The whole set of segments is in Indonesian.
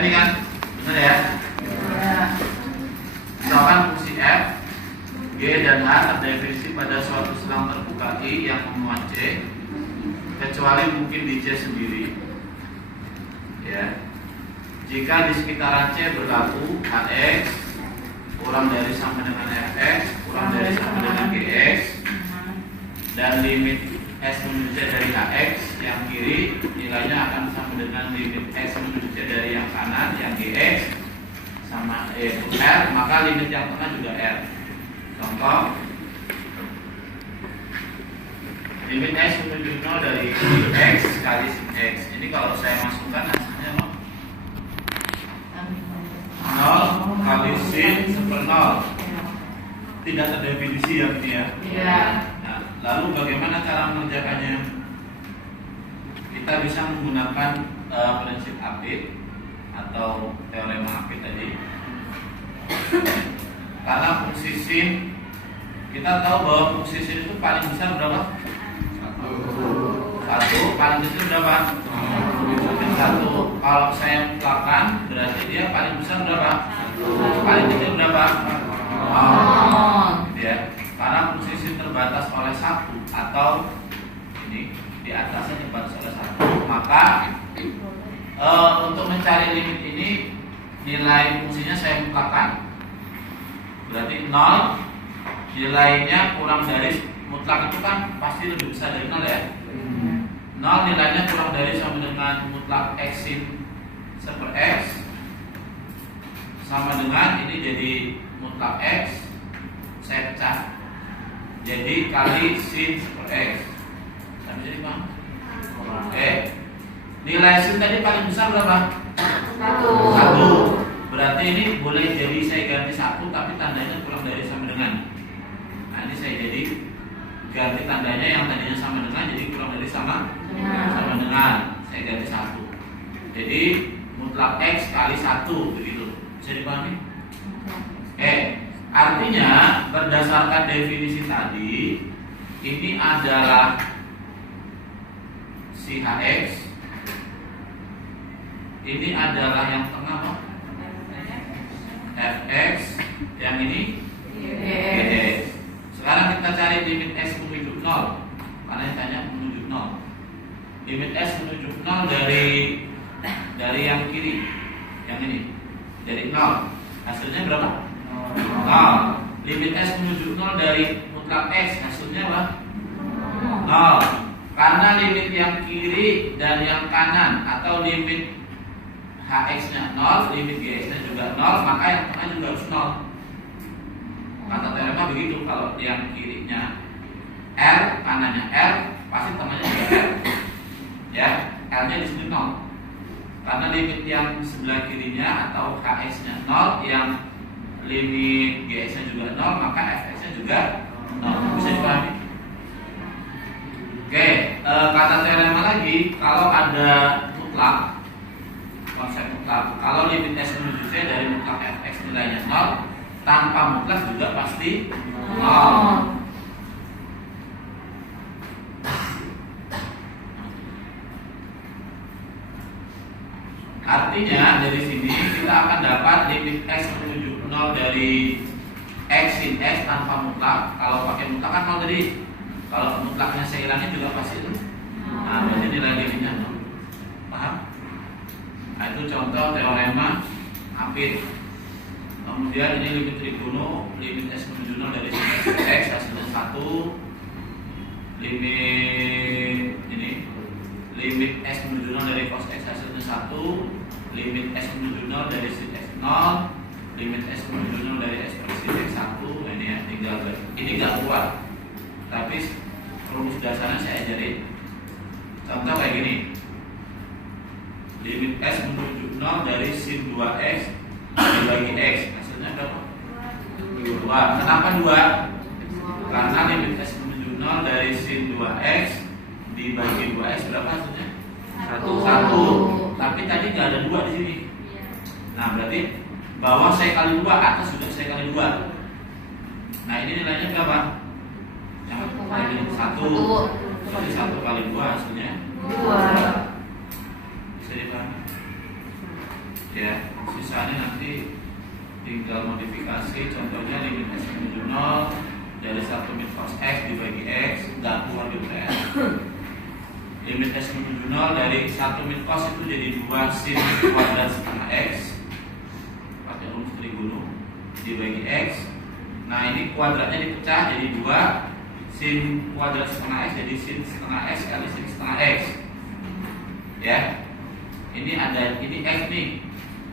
ini kan? Benar ya? Misalkan fungsi f, g dan h terdefinisi pada suatu selang terbuka I yang memuat C, kecuali mungkin di C sendiri. Ya. Jika di sekitaran C berlaku hx kurang dari sama dengan fx kurang dari sama dengan gx dan limit s menuju C dari hx yang kiri nilainya akan sama dengan limit s menuju C dari yang kanan yang gx sama R, maka limit yang tengah juga R. Contoh, limit s menuju 0 dari x kali sin x. Ini kalau saya masukkan hasilnya 0 kali sin seper 0. Tidak terdefinisi ya ini ya. Iya. Nah, lalu bagaimana cara mengerjakannya? Kita bisa menggunakan prinsip Apit atau teorema Apit tadi. Karena fungsi sin, kita tahu bahwa fungsi sin itu paling besar berapa? 1. Paling kecil berapa? 1. Kalau saya mutlakkan berarti dia paling besar berapa? Paling kecil berapa? Gitu ya. Karena fungsi sin terbatas oleh 1 atau ini di atasnya terbatas oleh 1, maka untuk mencari limit ini nilai fungsinya saya mutlakkan. Berarti 0 nilainya kurang dari mutlak itu kan pasti lebih besar dari 0 ya. 0 nilainya kurang dari sama dengan mutlak x sin seper x sama dengan ini jadi mutlak x saya pecah jadi kali sin seper x sama jadi apa? Oke. Nilai sin tadi paling besar berapa? 1. Berarti ini boleh jadi saya ganti 1 tapi tandanya kurang dari sama dengan. Nah ini saya jadi ganti tandanya yang tadinya sama dengan jadi kurang dari sama dengan. Saya ganti 1. Jadi mutlak x kali 1 begitu. Bisa dipahami? Oke. Artinya berdasarkan definisi tadi ini adalah si hx, ini adalah yang tengah loh, fx, yang ini gx. Sekarang kita cari limit s menuju 0 karena yang tanya menuju 0. Limit s menuju 0 dari yang kiri, yang ini dari 0. Hasilnya berapa? 0. Limit s menuju 0 dari mutlak x hasilnya apa? 0. Karena limit yang kiri dan yang kanan atau limit hx-nya 0, limit gx-nya juga 0, maka yang tengah juga harus 0. Kata teorema begitu, kalau yang kirinya R, kanannya R, pasti tengahnya juga R. Ya, R-nya di sini 0. Karena limit yang sebelah kirinya atau hx-nya 0, yang limit gx-nya juga 0, maka fx-nya juga 0. Bisa dipahami? Oke, kata teorema lagi, kalau ada mutlak, konsep mutlak, kalau limit s menuju c dari mutlak fx nilainya 0, tanpa mutlak juga pasti 0. Artinya dari sini kita akan dapat limit x menuju 0 dari x sin x tanpa mutlak. Kalau pakai mutlak kan 0 tadi. Kalau mutlaknya saya hilangin juga pasti itu. Nah, berarti nilai limitnya 0. Paham? Nah, itu contoh teorema Apit. Kemudian ini limit trigono, limit s menuju 0 dari sin x hasilnya 1. Limit s menuju 0 dari cos x hasilnya 1. Limit s menuju 0 dari sin x 0. Limit s menuju 0 dari s per sin x 1. Nah, ini ya, tinggal ini enggak kuat. Tapi rumus dasarnya saya ajarin. Contoh kayak gini. Limit s menuju 0 dari sin 2x dibagi x hasilnya berapa? 2. Kenapa 2? Karena limit s menuju 0 dari sin 2x dibagi 2x berapa hasilnya? 1. Tapi tadi nggak ada 2 di sini. Nah berarti bawah saya kali 2, atas juga saya kali 2. Nah ini nilainya berapa? Yang ini 1. Jadi 1 kali 2 hasilnya 2. Bisa dipahami? Ya, sisanya nanti tinggal modifikasi. Contohnya limit S menuju 0 dari 1 min cos X dibagi X dan keluar gitu ya. Limit S menuju 0 dari 1 min cos itu jadi 2 sin kuadrat setengah X pakai rumus trigono dibagi X. Nah ini kuadratnya dipecah jadi 2 sin kuadrat setengah X jadi sin setengah X kali sin setengah X. Ya, ini ada ini X nih,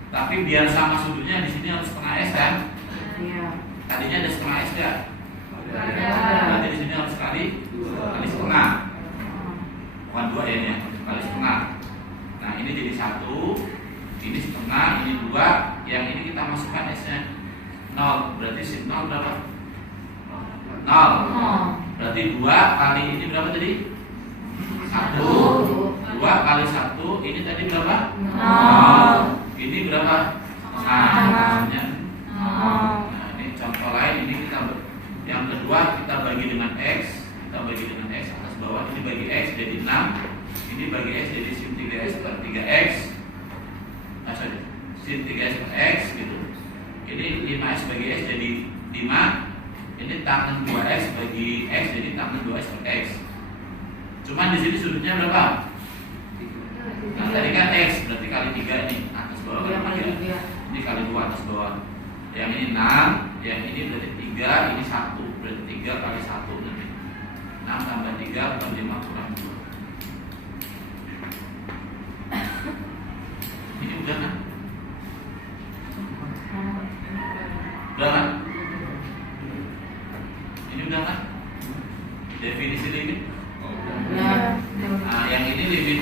tapi biar sama sudutnya di sini harus setengah S kan? Iya. Tadinya ada setengah S ya? Berarti di sini harus kali setengah. Bukan 2 ya ini ya, kali setengah. Nah ini jadi 1, ini setengah, ini 2. Yang ini kita masukkan S-nya 0. Berarti sin 0 berapa? 0. Berarti 2 kali ini berapa tadi? 1. 2 kali 1 ini tadi berapa? 0. Ini berapa? Nah, ini contoh lain. Ini kita yang kedua kita bagi dengan X. Kita bagi dengan X atas bawah. Ini bagi X jadi 6. Ini bagi X jadi sin 3X per 3X. Nah, sorry, sin 3X per X gitu. Ini 5X bagi X jadi 5. Ini tangan 2X bagi X jadi tangan 2X per X. Cuman di sini sudutnya berapa? Nah, tadi kan X berarti kali 3 ini atas bawah kali 3. Ini kali 2 atas bawah. Yang ini 6, yang ini berarti 3, ini 1. Berarti 3 kali 1 nanti. 6 tambah 3 tambah 5 kurang 2. Ini udah kan? Udah kan? Ini udah kan? Definisi limit? Nah, yang ini limit.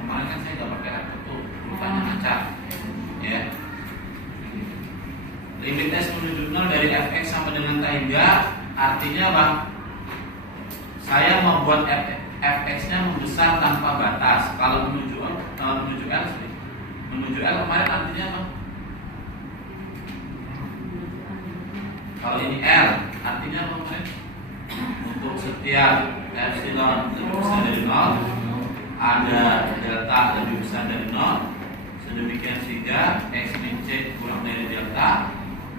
Kemarin kan saya nggak pakai laptop tuh, rupanya ngacak. Ya. Limit S menuju 0 dari fx sampai dengan tak hingga artinya apa? Saya membuat fx-nya membesar tanpa batas. Kalau menuju L, menuju L kemarin artinya apa? Kalau ini L artinya apa kemarin? Untuk setiap epsilon lebih besar dari 0 ada delta lebih besar dari 0. Sedemikian sehingga X min C kurang dari delta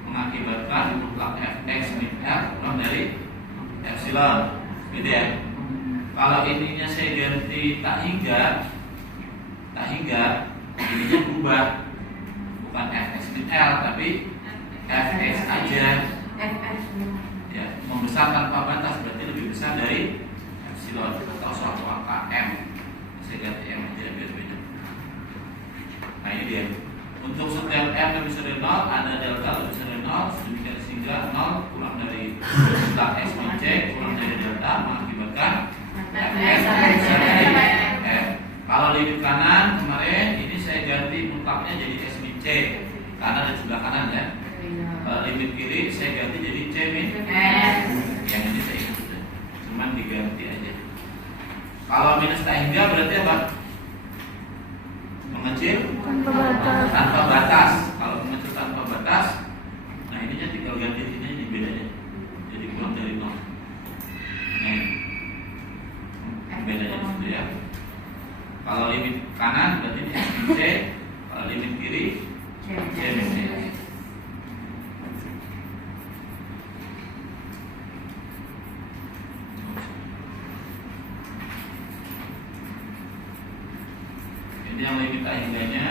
mengakibatkan mutlak fx min L kurang dari epsilon. Gitu ya. Kalau ininya saya ganti tak hingga ininya berubah, bukan fx min L tapi fx aja. Ya, membesar tanpa batas berarti lebih besar dari epsilon atau suatu angka M. Saya ganti M aja biar beda. Nah ini dia. Untuk setiap M lebih besar dari 0 ada delta lebih besar dari 0. Sedemikian sehingga 0 kurang dari mutlak X min C kurang dari delta mengakibatkan fx lebih besar dari M. Kalau limit kanan kemarin ini saya ganti mutlaknya jadi S min C karena ada sebelah kanan ya. Limit kiri saya ganti jadi C min S. Yang ini saya ingat sudah, cuman diganti aja. Kalau minus tak hingga berarti apa? Mengecil tanpa batas. Kalau mengecil tanpa batas, nah ininya tinggal ganti ini bedanya. Jadi kurang dari 0. Nah, bedanya di situ ya. Kalau limit kanan berarti S min C. Kalau limit kiri C min S. Ini yang limit tak hingganya.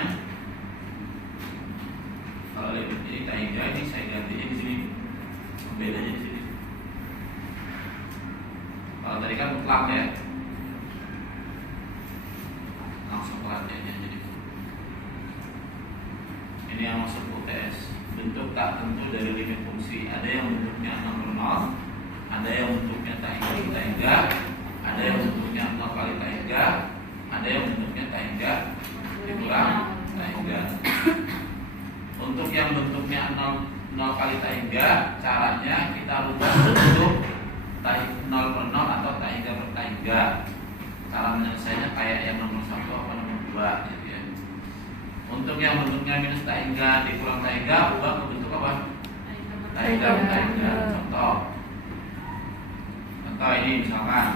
Kalau limit ini tak hingga ini saya gantinya di sini. Bedanya di sini. Kalau tadi kan mutlak ya. Langsung kelar aja jadi. Ini yang masuk UTS. Bentuk tak tentu dari limit fungsi. Ada yang bentuknya 0 per 0, ada yang bentuknya tak hingga, ada yang bentuknya 0 kali tak hingga, ada yang bentuknya tak hingga dikurang tak hingga. Untuk yang bentuknya 0 kali tak hingga, caranya kita rubah bentuk 0 per 0 atau tak hingga per tak hingga. Cara menyelesaikannya kayak yang nomor 1 atau nomor 2 gitu ya. Untuk yang bentuknya minus tak hingga dikurang tak hingga, ubah ke bentuk apa? Tak hingga per tak hingga. Contoh ini misalkan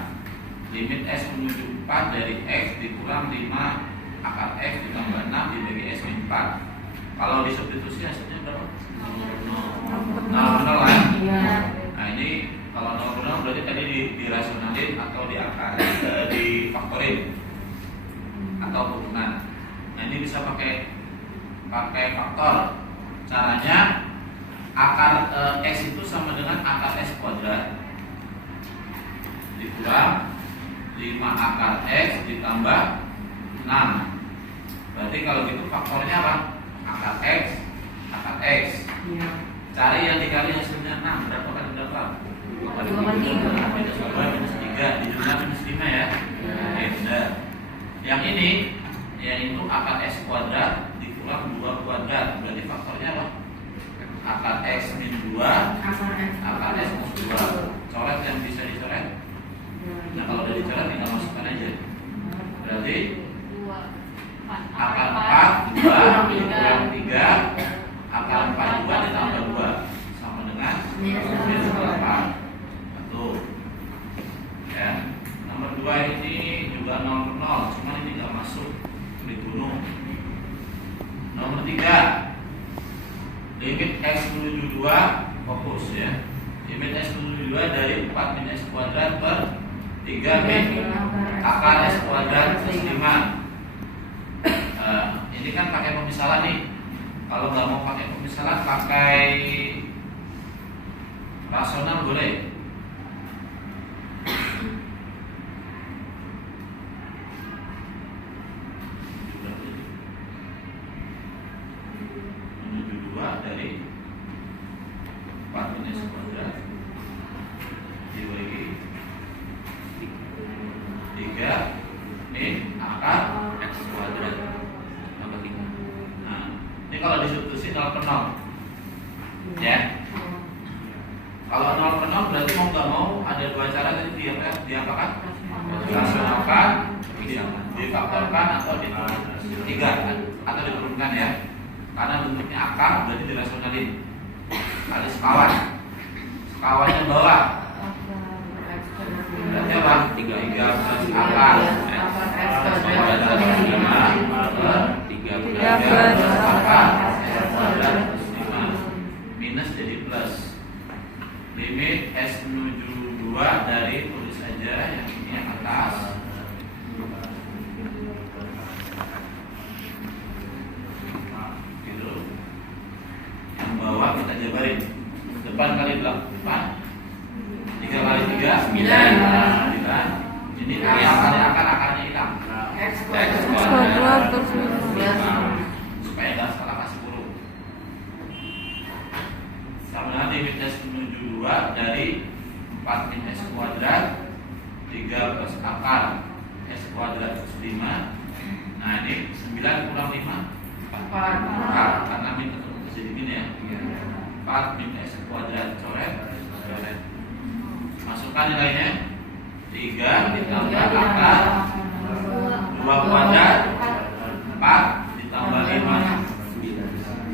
limit S menuju 4 dari X dikurang 5 akar X 4. Kalau disubstitusi hasilnya berapa? 0 kan? Nah ini kalau 0 berarti tadi dirasionalin atau difaktorin atau turunan. Nah ini bisa pakai faktor. Caranya akar x itu sama dengan akar x kuadrat dikurang 5 akar x ditambah 6. Berarti kalau gitu faktornya apa? Akar x. Cari yang dikali hasilnya 6. Berapa kali berapa? 2/3. Minus 2 minus 3 dijumlah minus 5 ya. Benar. Yang ini yaitu akar x kuadrat dikurang 2 kuadrat. Berarti faktornya apa? Akar x min 2 akar x plus 2. Coret yang bisa dicoret. Nah kalau udah dicoret tinggal masukkan aja. Berarti akar 4 2 dikurang 3 akar 4 2 ditambah 2 sama dengan minus 8. Betul. Ya. Nomor 2 ini juga 0/0, cuma ini nggak masuk dibunuh. Nomor 3 limit x menuju 2, fokus ya. Limit x menuju 2 dari 4 min x kuadrat per 3 min akar x kuadrat plus 5. Ini kan pakai pemisalan nih. Kalau nggak mau pakai pemisalan, pakai rasional boleh. Menuju 2 dari 4 min x kuadrat dibagi 3 min akar x kuadrat. Ini kalau disubstitusi 0/0 ya. Kalau 0/0 berarti mau nggak mau ada dua cara tadi diapakan? Dirasionalkan, difaktorkan atau diturunkan ya. Karena bentuknya akar berarti dirasionalin. Kali sekawan. Sekawannya bawah. Berarti apa? 3 plus akar x kuadrat 5 minus jadi plus. Limit s menuju 2 dari, tulis aja yang ini yang atas, gitu. Yang bawah kita jabarin. Depan kali belakang, 3 kali 3 9. Ini akarnya hilang. X kuadrat terus supaya nggak salah kasih kurung. Sama dengan limit s menuju 2 dari 4 min x kuadrat 3 plus akar x kuadrat plus 5. Nah ini 9 kurang 5 4 karena min ketemu ke sini ya. 4 min x kuadrat coret. Masukkan nilainya 3 ditambah akar 2 kuadrat 4 ditambah 5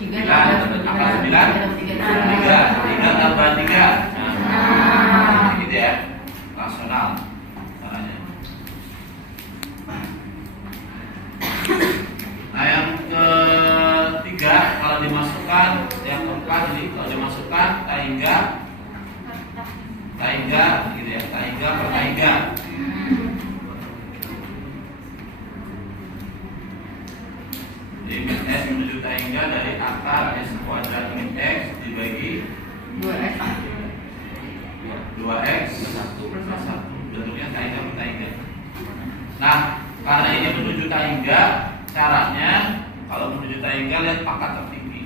9 akar 9 3 tambah 3. Nah gitu ya, rasional caranya. Nah yang ketiga kalau dimasukkan, yang keempat ini kalau dimasukkan taingga gitu ya, taingga per taingga. Limit s menuju taingga dari akar x kuadrat min x dibagi 2x plus 1. Bentuknya taingga per taingga. Nah karena ini menuju taingga, caranya kalau menuju taingga lihat pangkat tertinggi.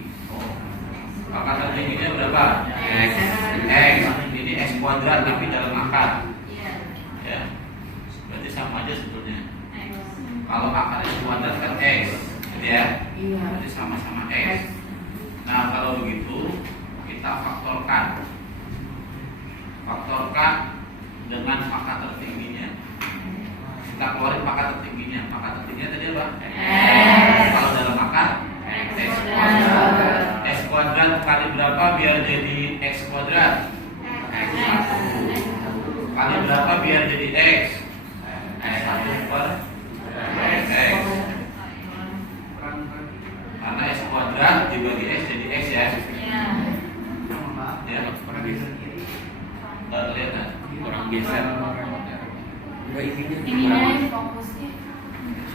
Pangkat tertingginya berapa? X. Ini x kuadrat tapi dalam akar. Ya, berarti sama aja sebetulnya. Kalau akar x kuadrat kan x, gitu ya. Berarti sama-sama x. Nah kalau begitu kita faktorkan dengan pangkat tertingginya. Kita keluarin pangkat tertingginya. Pangkat tertingginya tadi apa? X. Kalau dalam akar x kuadrat. X kuadrat kali berapa biar jadi x kuadrat? X1. Kali berapa biar jadi x? X1 per x. Karena dibagi X jadi X ya. Iya. Ya, Orang geser kiri. nggak kelihatan. Orang geser. Enggak Ini dari fokusnya.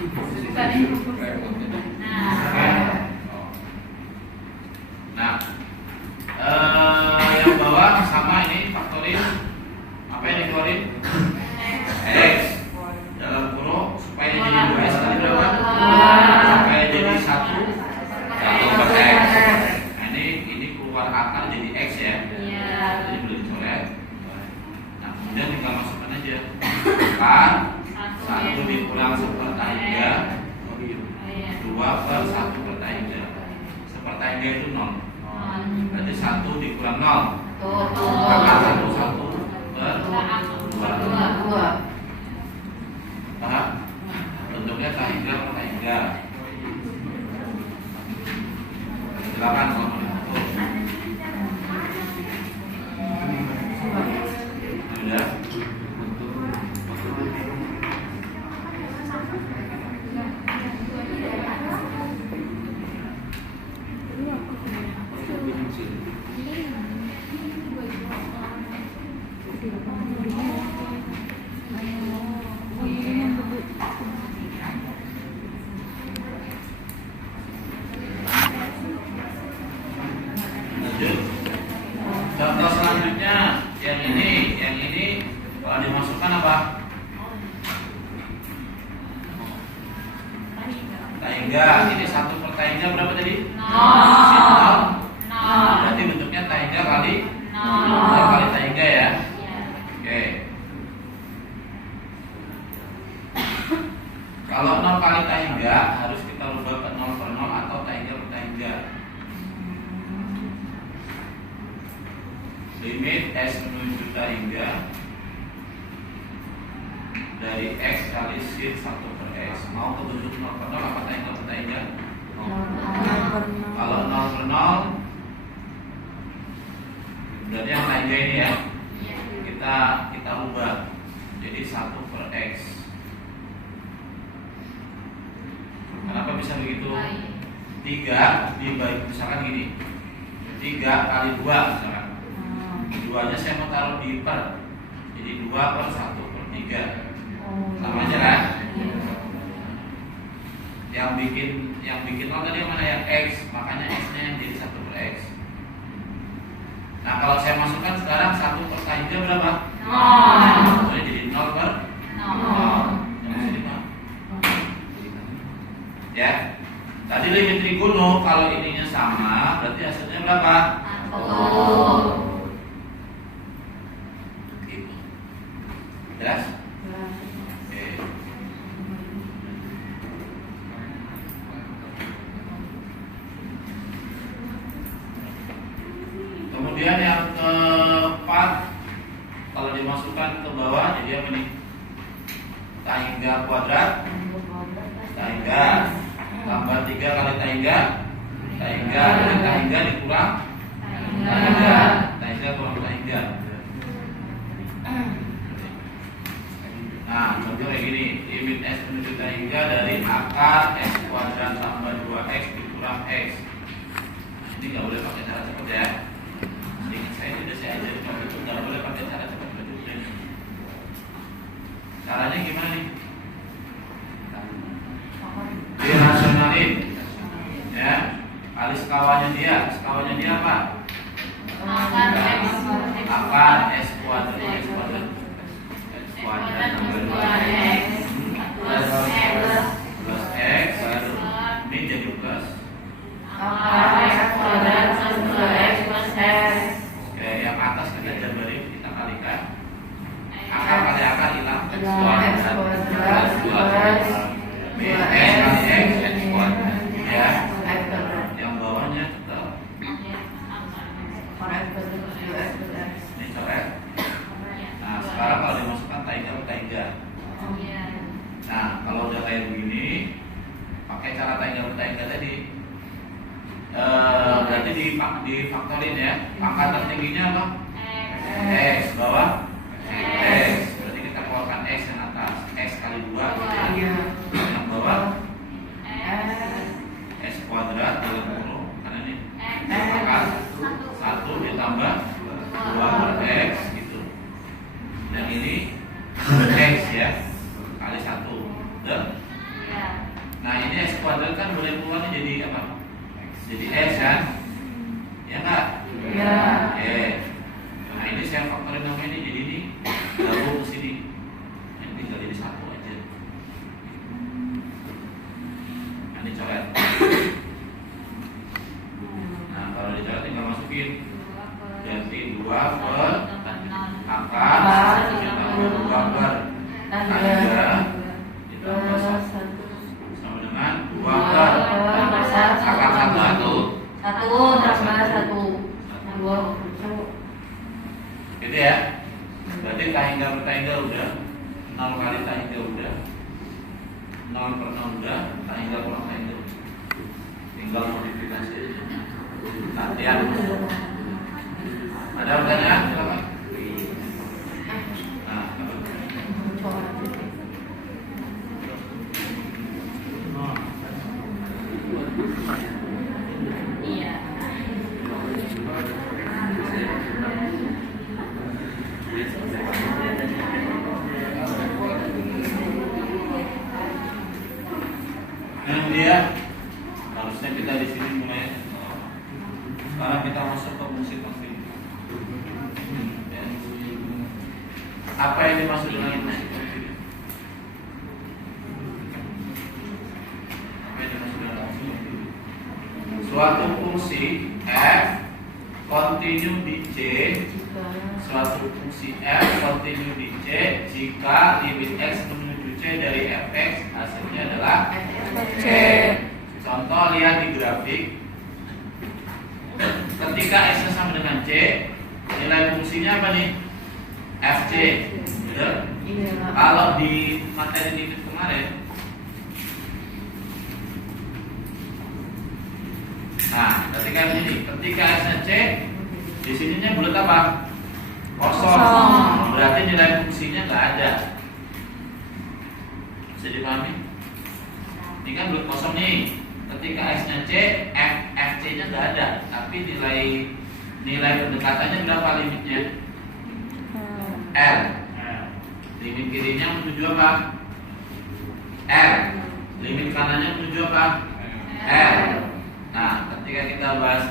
Bukan ini fokus. Nah. Nah, yang bawah sama ini faktorin. Apa yang dikeluarin? X dalam kurung supaya jadi 2x kali berapa? Supaya jadi 1 per X. Nah, ini keluar akar jadi X ya. Iya. Jadi boleh dicoret. Nah, kemudian tinggal masukkan aja. Kan 1 dikurang 1/3, 2 per 1/3. 1/3 itu 0. Berarti 1 dikurang 0. Maka 1 per 2. Paham? Bentuknya tahingga per tahingga. Silakan kalau mau diatur. Sudah. Lanjut. Contoh selanjutnya yang ini kalau dimasukkan apa? Tahingga. Ini 1/tahingga berapa tadi? 0. Berarti bentuknya tahingga kali 0 kali tahingga ya. Oke. Kalau 0 kali tahingga harus kita rubah ke 0 per 0 atau tahingga per tahingga. Limit S menuju tahingga dari X kali sin 1 per X. Mau ke bentuk 0 per 0 apa tahingga per tahingga? Kalau 0 per 0 berarti yang tahingga ini ya. Kita ubah jadi 1 per X. Kenapa bisa begitu? 3 dibagi misalkan gini. 3 kali 2 misalkan. 2-nya saya mau taruh di per. Jadi 2 per 1 per 3. Sama aja kan? Yang bikin 0 tadi yang mana? Yang X. Makanya X-nya yang jadi 1 per X. Nah, kalau saya masukkan sekarang 1 per tahingga berapa? 0. Jadi 0 per 0. Yang sini mah. Ya. Tadi limit trigono kalau ininya sama, berarti hasilnya berapa? 1. Gitu. Jelas? Oke. Kemudian yang keempat, kalau dimasukkan ke bawah jadi apa nih? Tahingga kuadrat, tahingga tambah 3 kali tahingga, dari tahingga dikurang tahingga kurang tahingga. Nah, contoh kayak gini, limit S menuju tahingga dari akar X kuadrat tambah 2X dikurang X. Nah, ini nggak boleh pakai cara cepat ya. Ingat saya sudah saya ajarin waktu itu nggak boleh pakai cara cepat bentuknya. Caranya gimana nih? Dirasionalin, ya. Kali sekawanya dia apa? Akar S kuadrat tambah 2X plus X ini jadi plus. Oke, yang atas kita jabarin, kita kalikan. Akar kali akar hilang X kuadrat plus 2X. X kali X kuadrat, ya. Yang bawahnya tetap ini coret. Nah, sekarang kalau dimasukkan tahingga ke tahingga. Nah, kalau udah kayak begini, pakai cara tahingga ke tahingga tadi. Berarti difaktorin ya. Angka tertingginya apa? X. Bawah X. Berarti kita keluarkan X yang atas. X kali 2 yang bawah S kuadrat dalam kurung karena ini ini X kuadrat kan boleh keluar jadi apa? Jadi S kan? Ya nggak? Iya. Oke. Nah ini saya faktorin nama ini jadi ini gabung ke sini. Ini tinggal jadi satu aja. Nah ini coret. Nah kalau dicoret tinggal masukin. Jadi 2 per akar 2 per 3 ditambah 1 sama dengan 2 per akar 1 gitu ya. Berarti tahingga per tahingga udah 0 kali tahingga udah 0 per 0 udah tahingga per tahingga tinggal modifikasi aja. Latihan. Ada pertanyaan? Silakan. Nah, Iya. yang dia harusnya kita di sini mulai. Sekarang kita masuk ke fungsi kontinus. Ya. Apa yang dimaksud dengan fungsi kontinus? Apa yang dimaksud dengan fungsi kontinus? Suatu fungsi f kontinu di C. Suatu fungsi f kontinu di C jika limit x menuju C dari fx hasilnya adalah C. Contoh lihat di grafik. Ketika x sama dengan C, nilai fungsinya apa nih? Fc. Betul? Kalau di materi limit kemarin, nah, ketika ini, ketika x-nya C, di sininya bulat apa? Kosong. Berarti nilai fungsinya nggak ada. Bisa dipahami? Ini kan bulat kosong nih. Ketika x-nya C, fc-nya nggak ada, tapi nilai pendekatannya berapa limitnya? L. Limit kirinya menuju apa? L. Limit kanannya menuju apa? L. Nah, ketika kita bahas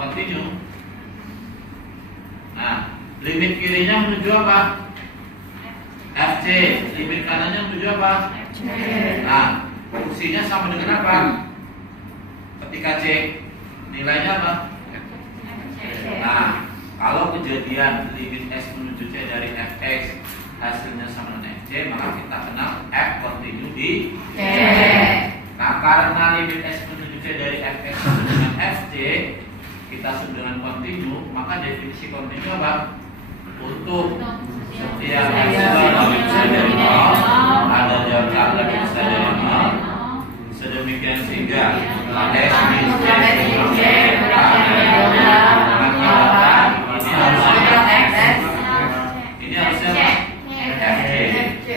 continue, nah, limit kirinya menuju apa? Fc. Limit kanannya menuju apa? Nah, fungsinya sama dengan apa? Ketika C, nilainya apa? Nah, kalau kejadian limit S menuju C dari fx hasilnya sama dengan fc, maka kita kenal f continue di C. Nah, karena limit S menuju C dari fx sama dengan fc, kita sebut dengan continue, maka definisi continue apa? Untuk setiap epsilon bisa dari 0, ada jarak lebih besar dari 0. Sedemikian sehingga S min C ini harusnya FJ.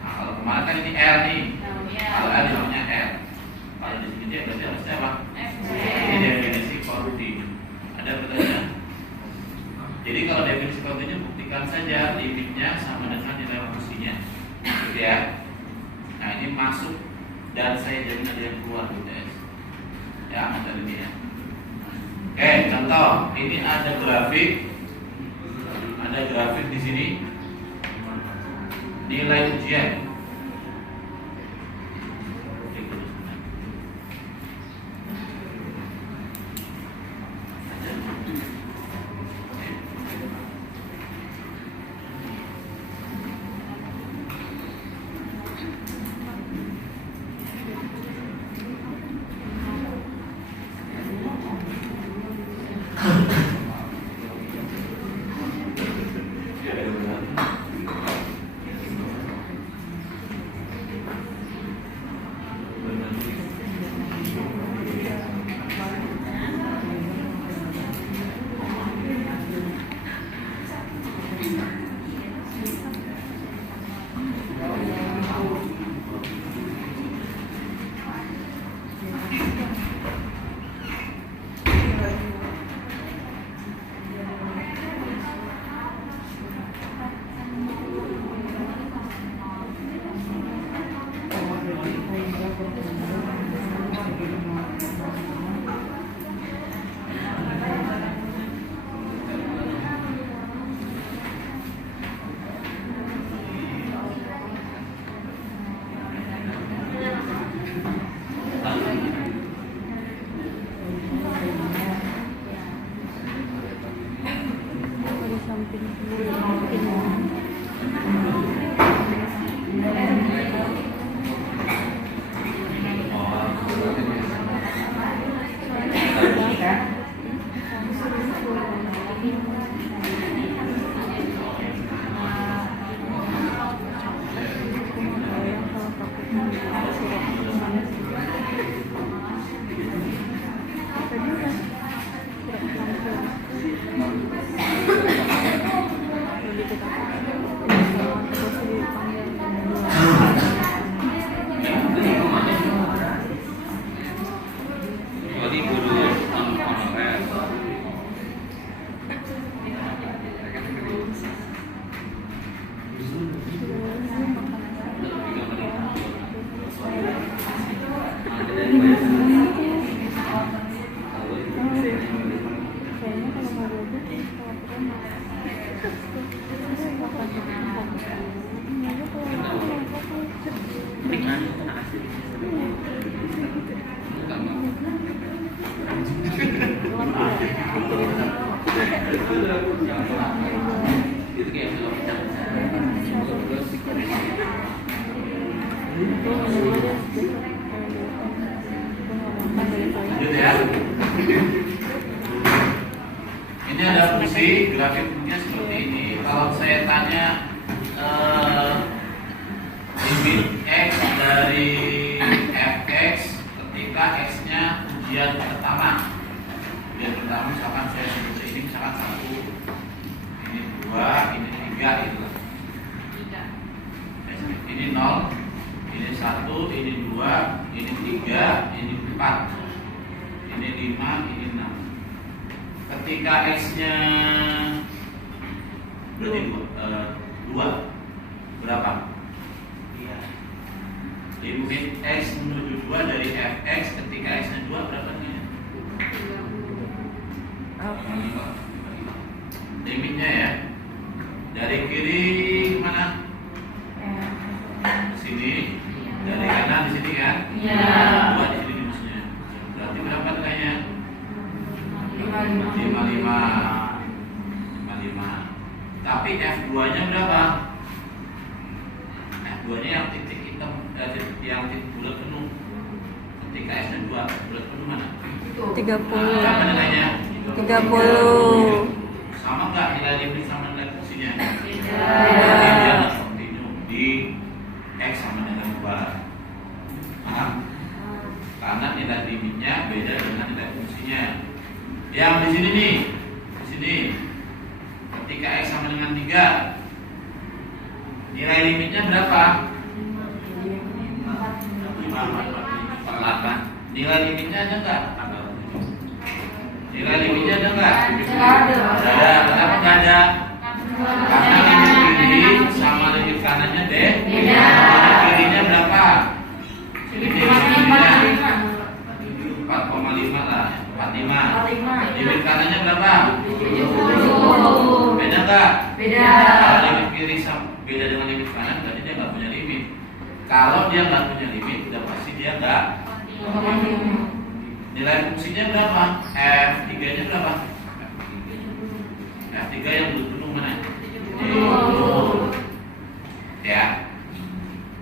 Nah, kalau kemarin kan ini L nih. Kalau L namanya L. Kalau di sini dia berarti harusnya apa? Ini definisi continue. Ada pertanyaan? Jadi kalau definisi continue buktikan saja limitnya sama dengan nilai fungsinya. Gitu ya. Nah, ini masuk dan saya jamin ada yang keluar guys. Ya, ada ini ya. Oke, contoh ini ada grafik di sini nilai ujian. fungsi grafik bentuknya seperti ini. Kalau saya tanya limit x dari fx ketika x-nya ujian pertama. Ujian pertama misalkan saya sebut ini misalkan 1, ini 2, ini 3 gitu. Ini 0, ini 1, ini 2, ini 3, ini 4, ini 5, ini 6. Ketika x-nya berarti 2, berapa? Iya. Limit x menuju 2 dari fx ketika x-nya 2 berapa nih? Limitnya ya. Dari kiri mana? Ke sini. Dari kanan di sini kan? Iya. 2 di sini maksudnya. Berarti berapa nilainya? 55. Tapi F2-nya berapa? F2-nya yang titik hitam, yang titik bulat penuh. Ketika S-nya 2, bulat penuh mana? 30. Berapa nilainya? 30. Sama nggak nilai limit sama nilai fungsinya? Beda. Jadi dia nggak kontinu di X sama dengan 2. Paham? Karena nilai limitnya beda dengan nilai fungsinya. Yang di sini nih, di sini, ketika X sama dengan 3, nilai limitnya berapa? 48. Nilai limitnya ada nggak? Nilai limitnya ada nggak? Ada. Kenapa nggak ada? Karena limit kiri sama limit kanannya deh. Beda. Limit kirinya berapa? Limit kirinya 4,5 lah. 45. Limit kanannya berapa? 70. Beda nggak? Beda. Kalau limit kiri beda dengan limit kanan, berarti dia nggak punya limit. Kalau dia nggak punya limit, udah pasti dia nggak. Nilai fungsinya berapa? F3-nya berapa? F3 yang bulat mana? 70. Ya.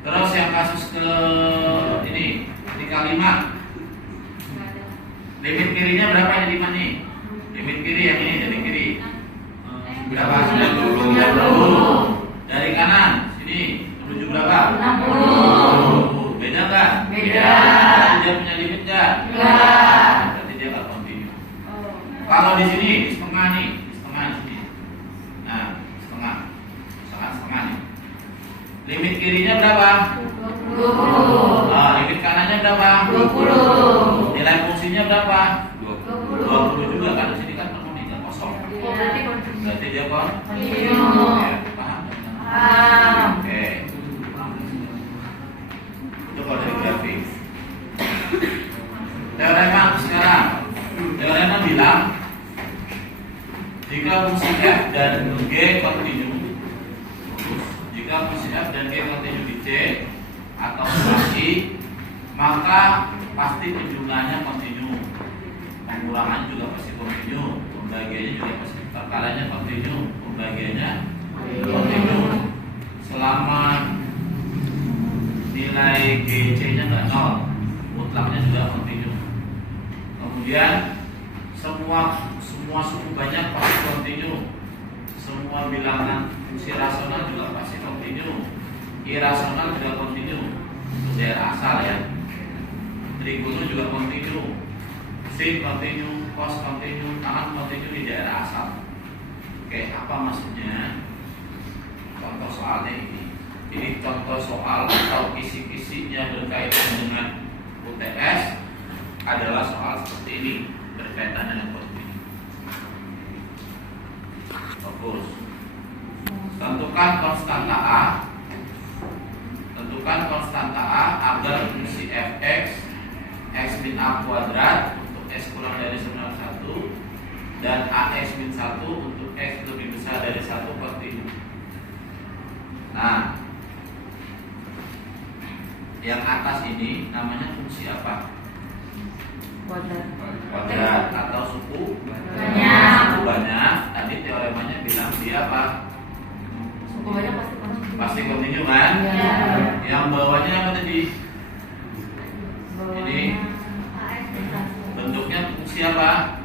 Terus yang kasus ke ini, ketika 5. Limit kirinya berapa ini 5 nih? Limit kiri yang ini dari kiri. Berapa? 90. Dari kanan sini menuju berapa? 60. Beda nggak? Beda. Berarti dia punya limit nggak? Enggak. Berarti dia nggak kontinu. Kalau di sini di setengah nih, di setengah sini. Nah, setengah, setengah nih. Limit kirinya berapa? 20. Nah, limit kanannya berapa? 20. Nilai fungsinya berapa? 20. 20 juga kan di sini kan penuh nih, nggak kosong. Berarti dia Kontinu. Ya, paham? Paham. Oke. Itu kalau dari grafik. Teorema sekarang. Teorema bilang jika fungsi f dan g kontinu, jika fungsi f dan g kontinu di c atau i, maka pasti penjumlahannya kontinu, pengurangan juga pasti kontinu, pembagiannya juga pasti, perkalanya kontinu, pembagiannya kontinu. Selama nilai GC-nya nggak 0, mutlaknya juga kontinu. Kemudian semua suku banyak pasti kontinu, semua bilangan fungsi rasional juga pasti kontinu, irasional juga kontinu. Itu daerah asal ya. Trigonu juga kontinu, sin kontinu, cos kontinu, tangan kontinu di daerah asal. Oke, apa maksudnya? Contoh soalnya ini. Ini contoh soal atau kisi-kisinya berkaitan dengan UTS adalah soal seperti ini, berkaitan dengan kontinu. Fokus. Tentukan konstanta A. Tentukan konstanta A agar fungsi fx x min a kuadrat untuk x kurang dari 91 dan ax min 1 untuk x lebih besar dari 1 kontinu. Nah, yang atas ini namanya fungsi apa? Kuadrat atau suku Banyak. Suku banyak. Tadi teoremanya bilang dia apa? Pasti kontinu kan? Iya. Yang bawahnya apa tadi? Ini bentuknya fungsi apa?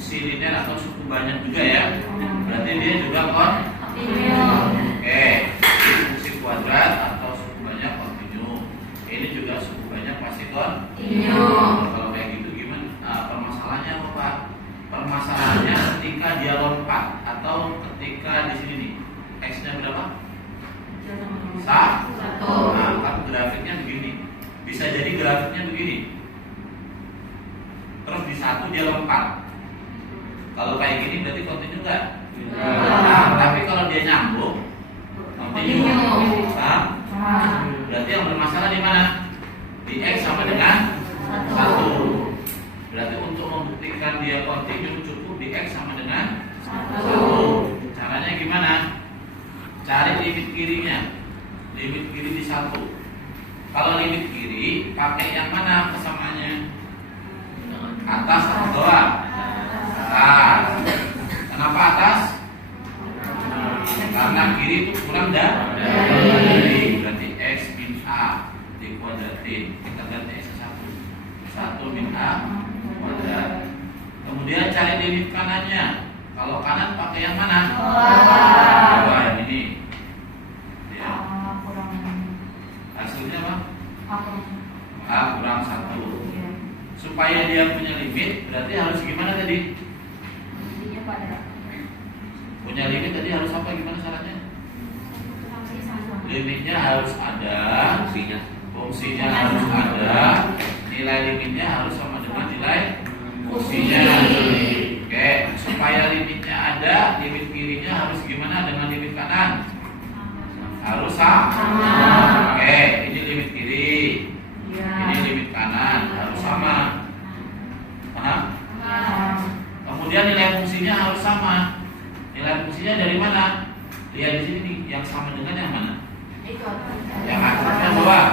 fungsi linear atau suku banyak juga ya. Berarti dia juga Kontinu. Oke, ini fungsi kuadrat atau suku banyak kontinu. Ini juga suku banyak pasti kontinu. Kalau kayak gitu gimana? Permasalahannya apa Pak? Permasalahannya ketika dia lompat atau ketika di sini nih x-nya berapa? Satu. Nah, kan grafiknya begini. Bisa jadi grafiknya begini. Terus di satu dia lompat. Kalau kayak gini berarti kontinu nggak? Nah, tapi kalau dia nyambung kontinu. Nah, berarti yang bermasalah di mana? Di x sama dengan 1. Berarti untuk membuktikan dia kontinu cukup di x sama dengan 1. Caranya gimana? Cari limit kirinya. Limit kiri di 1. Kalau limit kiri pakai yang mana kesamaannya? Atas atau bawah? Atas. Kenapa atas? Karena kiri itu kurang dari. Berarti x min a dikuadratin. Kita ganti x 1 min a kuadrat. Kemudian cari limit kanannya. Kalau kanan pakai yang mana? Bawah yang ini. Ya. Hasilnya apa? A kurang 1. Supaya dia punya limit, berarti harus gimana tadi? Punya limit tadi harus apa? Gimana syaratnya? Limitnya harus ada, fungsinya harus ada, nilai limitnya harus sama dengan nilai fungsinya. Oke, supaya limitnya ada, limit kirinya harus gimana dengan limit kanan? Harus sama. Oke, ini limit kiri, ini limit kanan harus sama. Paham? Kemudian nilai fungsinya harus sama. Nilai fungsinya dari mana? Lihat di sini nih, yang sama dengan yang mana? Yang atasnya bawah.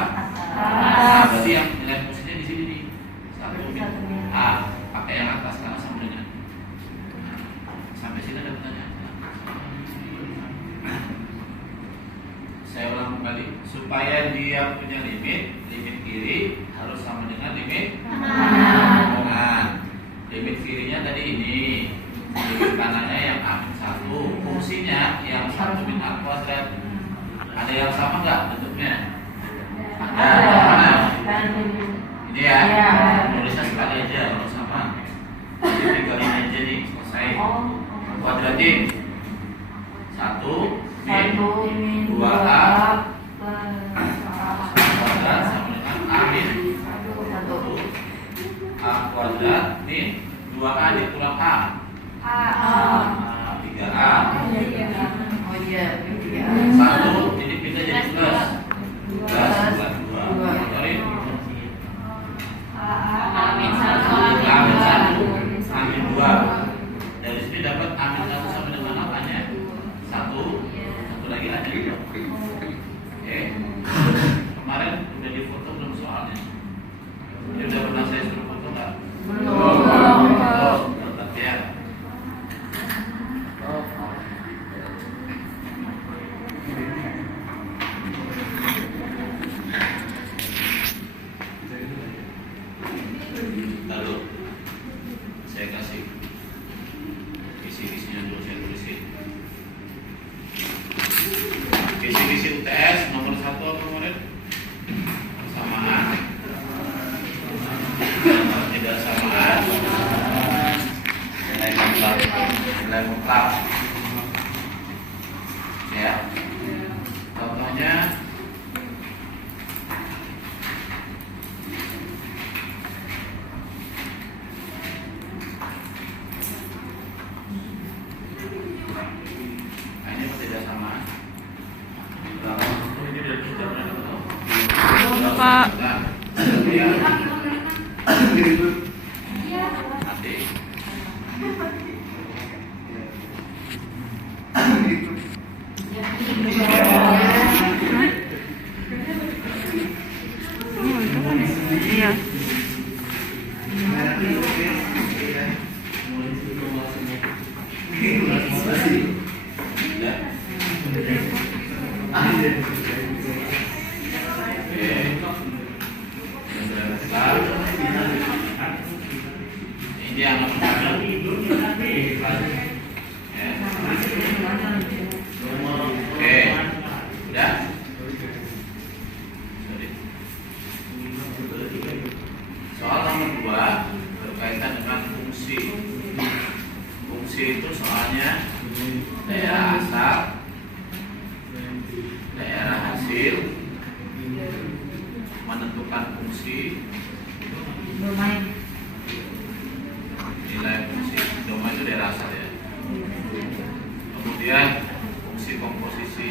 Nah, berarti yang nilai fungsinya di sini nih. 1 min a. Pakai yang atas karena sama dengan. Sampai sini ada pertanyaan? Saya ulang kembali. Supaya dia punya limit kiri harus sama dengan limit kanan. Limit kirinya tadi ini, limit kanannya yang A-1. Fungsinya yang 1 min A kuadrat. Ada yang sama nggak bentuknya? Ada. Mana? Ini ya. Tulisnya sekali aja kalau sama. Jadi tinggal ini aja nih, selesai. Kuadratin 1 min 2A kuadrat sama dengan A min 1 A kuadrat min 2A dikurang A 3A 1 ini pindah jadi plus buat 2 motorin A min 1 A min 2. Dari sini dapat A min 1 sama dengan apanya? 1 lagi aja. Oke. Kemarin udah difoto belum soalnya? Ini udah pernah saya suruh foto nggak? Belum. Tetap ya. Lalu saya kasih visi-visinya dulu, saya tulisin. Visi-visi UTS nomor 1 apa kemarin? Persamaan. Tidak samaan. Nilai mutlak. Ya. Contohnya ini tidak sama. Pak. Nanti. Iya. Ini yang nomor fungsi itu soalnya daerah asal, daerah hasil, menentukan fungsi, Domain. nilai fungsi. Domain itu daerah asal ya. Kemudian fungsi komposisi.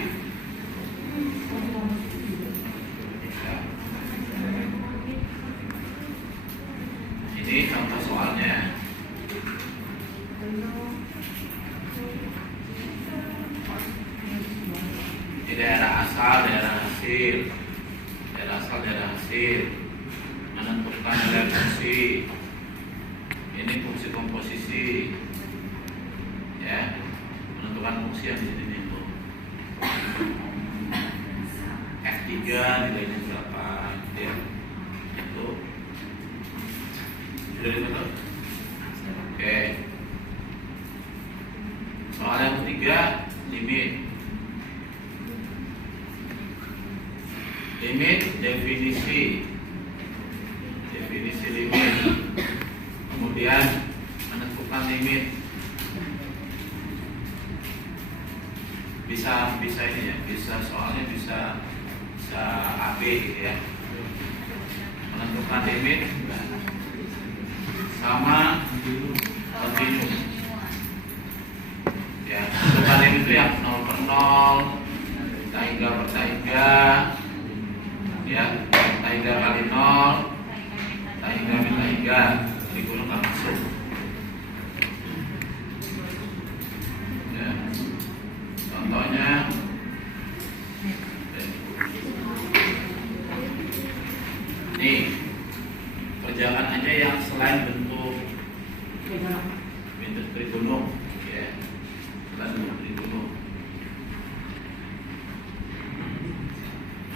Ya. Ini contoh soalnya. Ini daerah asal, daerah hasil, daerah asal, daerah hasil, menentukan nilai fungsi. Ini fungsi komposisi, ya, menentukan fungsi yang di sini itu. F3 nilainya berapa, gitu ya. Itu sudah ditutup. Oke. Soal yang ketiga, limit. Limit definisi limit, kemudian menentukan limit. Bisa ini ya, bisa soalnya bisa AB gitu ya. Menentukan limit sama continue. Ya, menentukan limit itu yang 0 per 0, taiga per taiga, ya, taiga kali 0, taiga min taiga, digunakan masuk. Ya. Contohnya nih, kerjakan aja yang selain bentuk trigonum, ya, selain bentuk trigonum.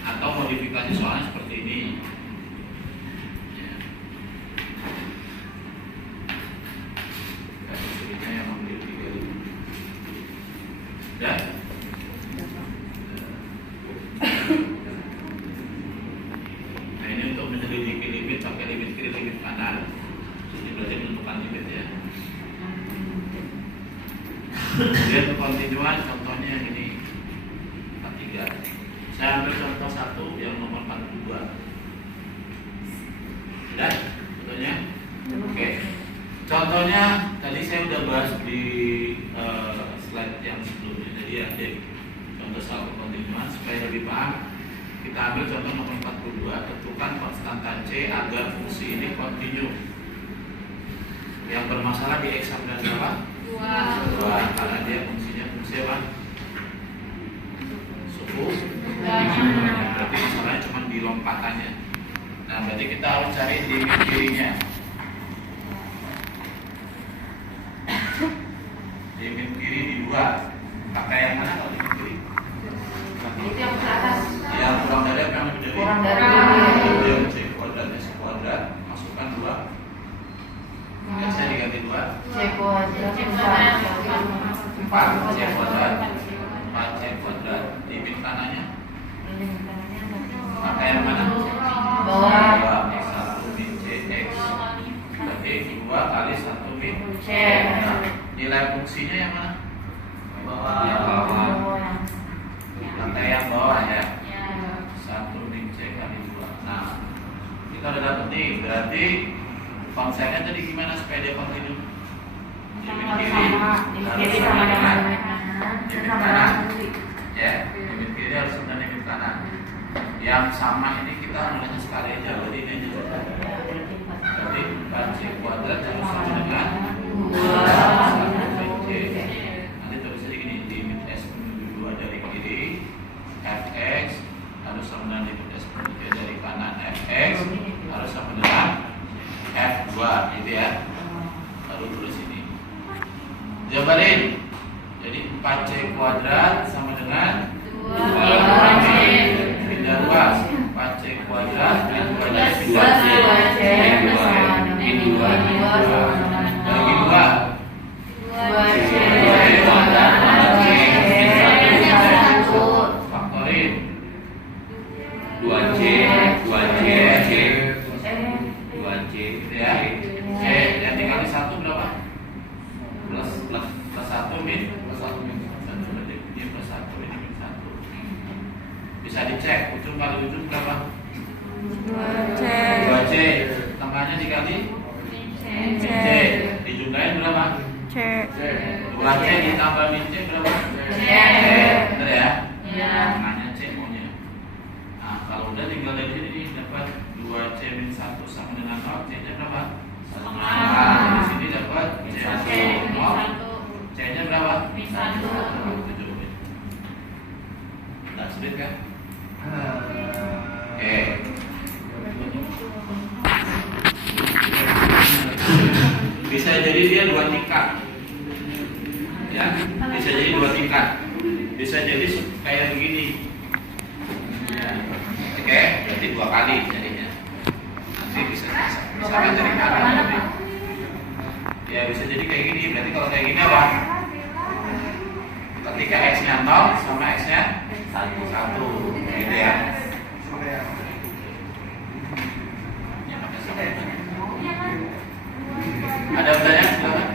Atau modifikasi soalnya seperti ini. Ya. Garis yang mengambil 3. Ya. Nah, ini untuk menyelidiki limit pakai limit kiri, limit kanan. Ini berarti menentukan limit ya. Kemudian kontinuan contohnya yang ini 43. Saya ambil contoh 1 yang nomor 42. Sudah? Contohnya? Oke. Contohnya tadi saya udah bahas di slide yang sebelumnya. Jadi ada contoh 1 kontinuan supaya lebih paham. Kita ambil contoh nomor 42. Tentukan konstanta C agar fungsi ini kontinu. Yang bermasalah di X dan berapa? 2. Karena dia fungsinya fungsi apa? Suku. Berarti masalahnya cuma di lompatannya. Nah, berarti kita harus cari limit kirinya. Limit kiri di 2. Pakai yang mana kalau limit kiri? Itu yang ke atas. Yang kurang dari apa yang lebih dari? Kurang dari. Kemudian C kuadrat S kuadrat masukkan 2. S nya diganti 2. C kuadrat 4 C kuadrat 4 C kuadrat. Limit kanannya pakai yang mana? Bawah. X 1 min C X. Berarti 2 kali 1 min C. Nah, nilai fungsinya yang mana? Bawah. Yang bawah. Bawah. Pakai yang bawah ya. 1 min C kali 2. Nah, kita udah dapet nih. Berarti konsepnya tadi gimana supaya dia kontinu? Limit kiri Kiri sama dengan limit kanan. Ya, limit kiri harus sama limit kanan. Yang sama ini kita ambilnya sekali aja. Berarti ini aja. Berarti 4 C kuadrat harus sama dengan 1 min C. Nanti terus jadi gini, limit S menuju 2 dari kiri Fx harus sama dengan limit S menuju 3 dari kanan Fx harus sama dengan F2 gitu ya. Baru tulis ini. Jabarin. Jadi 4C kuadrat sama dengan 2C. Pindah ruas. 4C kuadrat min 2C pindah 2C. min 2 bagi 2. 2C kuadrat tambah C min 1. 1. Faktorin. 2C 2C C 2C Gitu ya. C yang dikali 1 berapa? Plus. tadi? Min C. Dijumlahin berapa? C. 2C ditambah min C berapa? C. Bener ya? Iya. Tengahnya C maunya. Nah, kalau udah tinggal dari sini nih dapat 2C min 1 sama dengan 0. C-nya berapa? Nah, dari sini dapat C1 0. C-nya berapa? Min 1. Nggak sulit kan? Oke. Bisa jadi dia 2 tingkat. Ya, bisa jadi 2 tingkat. Bisa jadi kayak begini. Ya. Oke, jadi 2 kali jadinya. Nanti bisa dari kanan nanti. Ya, bisa jadi kayak gini. Berarti kalau kayak gini apa? Ketika X-nya 0 sama X-nya 1 gitu ya. Ada pertanyaan silakan.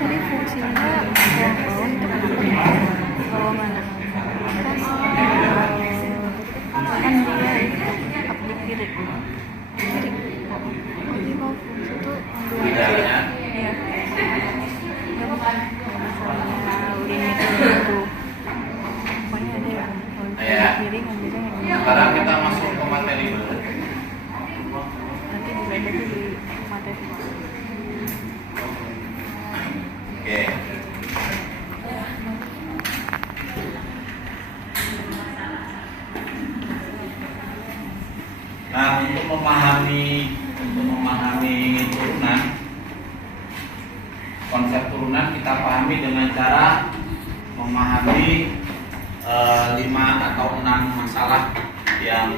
Tadi fungsinya bawah itu kenapa ya? Bawah mana? Kan dia up di kiri. Kiri. Jadi mau fungsi itu ambil Bedanya? Iya. Masalah limit itu. Pokoknya ada yang Ya. kiri ngambilnya yang Sekarang kita masuk ke materi baru. nanti dibeda di materi. Oke. Nah, untuk memahami turunan, konsep turunan kita pahami dengan cara memahami 5 atau 6 masalah yang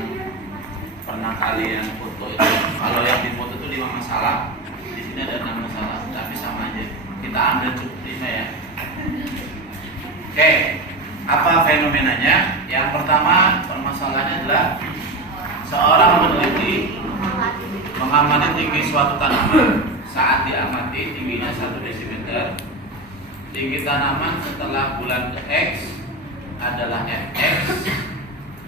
pernah kalian foto itu. Kalau yang di foto itu 5 masalah, di sini ada 6 masalah, tapi sama aja. Kita ambil cukup 5 ya. Oke, apa fenomenanya? Yang pertama permasalahannya adalah seorang peneliti mengamati tinggi suatu tanaman. Saat diamati tingginya 1 desimeter, tinggi tanaman setelah bulan ke X adalah Fx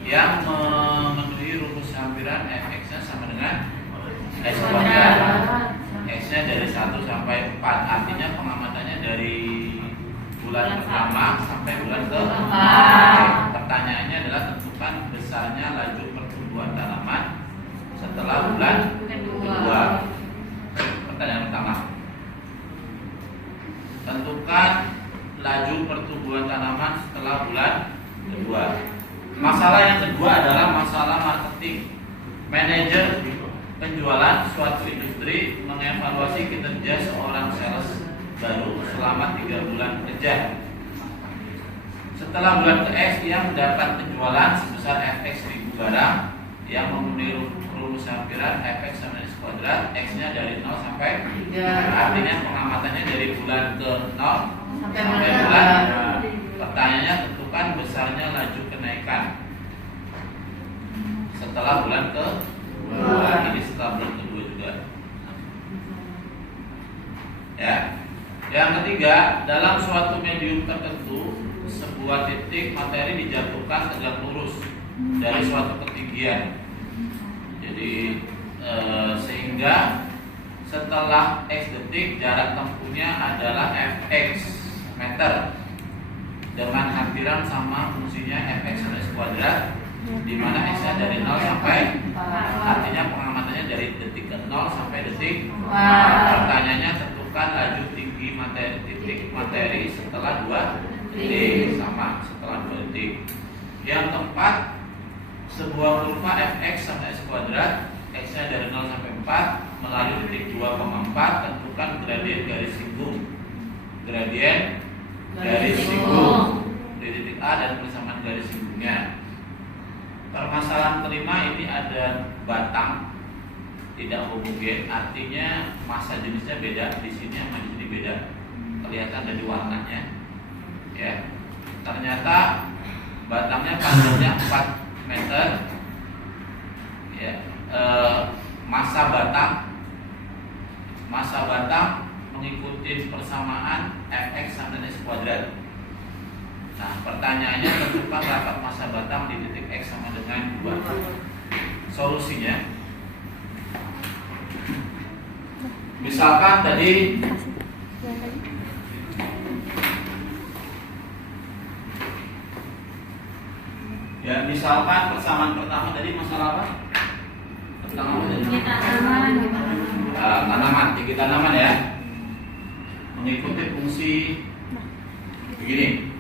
yang memenuhi rumus hampiran Fx-nya sama dengan X kuadrat. X-nya dari 1 sampai 4, artinya pengamatannya dari bulan pertama sampai bulan ke-4. Pertanyaannya adalah tentukan besarnya laju pertumbuhan tanaman setelah bulan kedua. Pertanyaan pertama, tentukan laju pertumbuhan tanaman setelah bulan kedua. Masalah yang kedua adalah masalah marketing. Manajer penjualan suatu industri mengevaluasi kinerja seorang sales baru selama 3 bulan kerja. Setelah bulan ke-X ia mendapat penjualan sebesar Fx 1000 barang yang memenuhi rumus hampiran Fx sama X kuadrat, X-nya dari 0 sampai 3. Artinya pengamatannya dari bulan ke 0 sampai bulan. Pertanyaannya, tentukan besarnya laju kenaikan setelah bulan ke-2. Ini setelah bulan ke-2 juga. Ya. Yang ketiga, dalam suatu medium tertentu sebuah titik materi dijatuhkan tegak lurus dari suatu ketinggian. Jadi sehingga setelah X detik jarak tempuhnya adalah Fx meter dengan hampiran sama fungsinya Fx sama X kuadrat, di mana X-nya dari 0 sampai 4. Artinya pengamatannya dari detik ke 0 sampai detik 4. Pertanyaannya, tentukan laju tinggi titik materi setelah 2 detik, sama setelah 2 detik. Yang keempat, sebuah kurva Fx sama X kuadrat, X-nya dari 0 sampai 4 melalui titik 2,4, tentukan gradien garis singgung. Gradien garis singgung di titik A dan persamaan garis singgungnya. Permasalahan kelima ini ada batang tidak homogen, artinya massa jenisnya beda. Di sini sama di sini beda, kelihatan dari warnanya. Ya, ternyata batangnya panjangnya 4 meter. Ya, massa batang mengikuti persamaan Fx sama X kuadrat. Nah, pertanyaannya tentukan rapat massa batang di titik X sama dengan 2. Solusinya, misalkan tadi ya, misalkan persamaan pertama tadi masalah apa? Tentang apa tadi? Tanaman, tinggi tanaman ya. Mengikuti fungsi begini.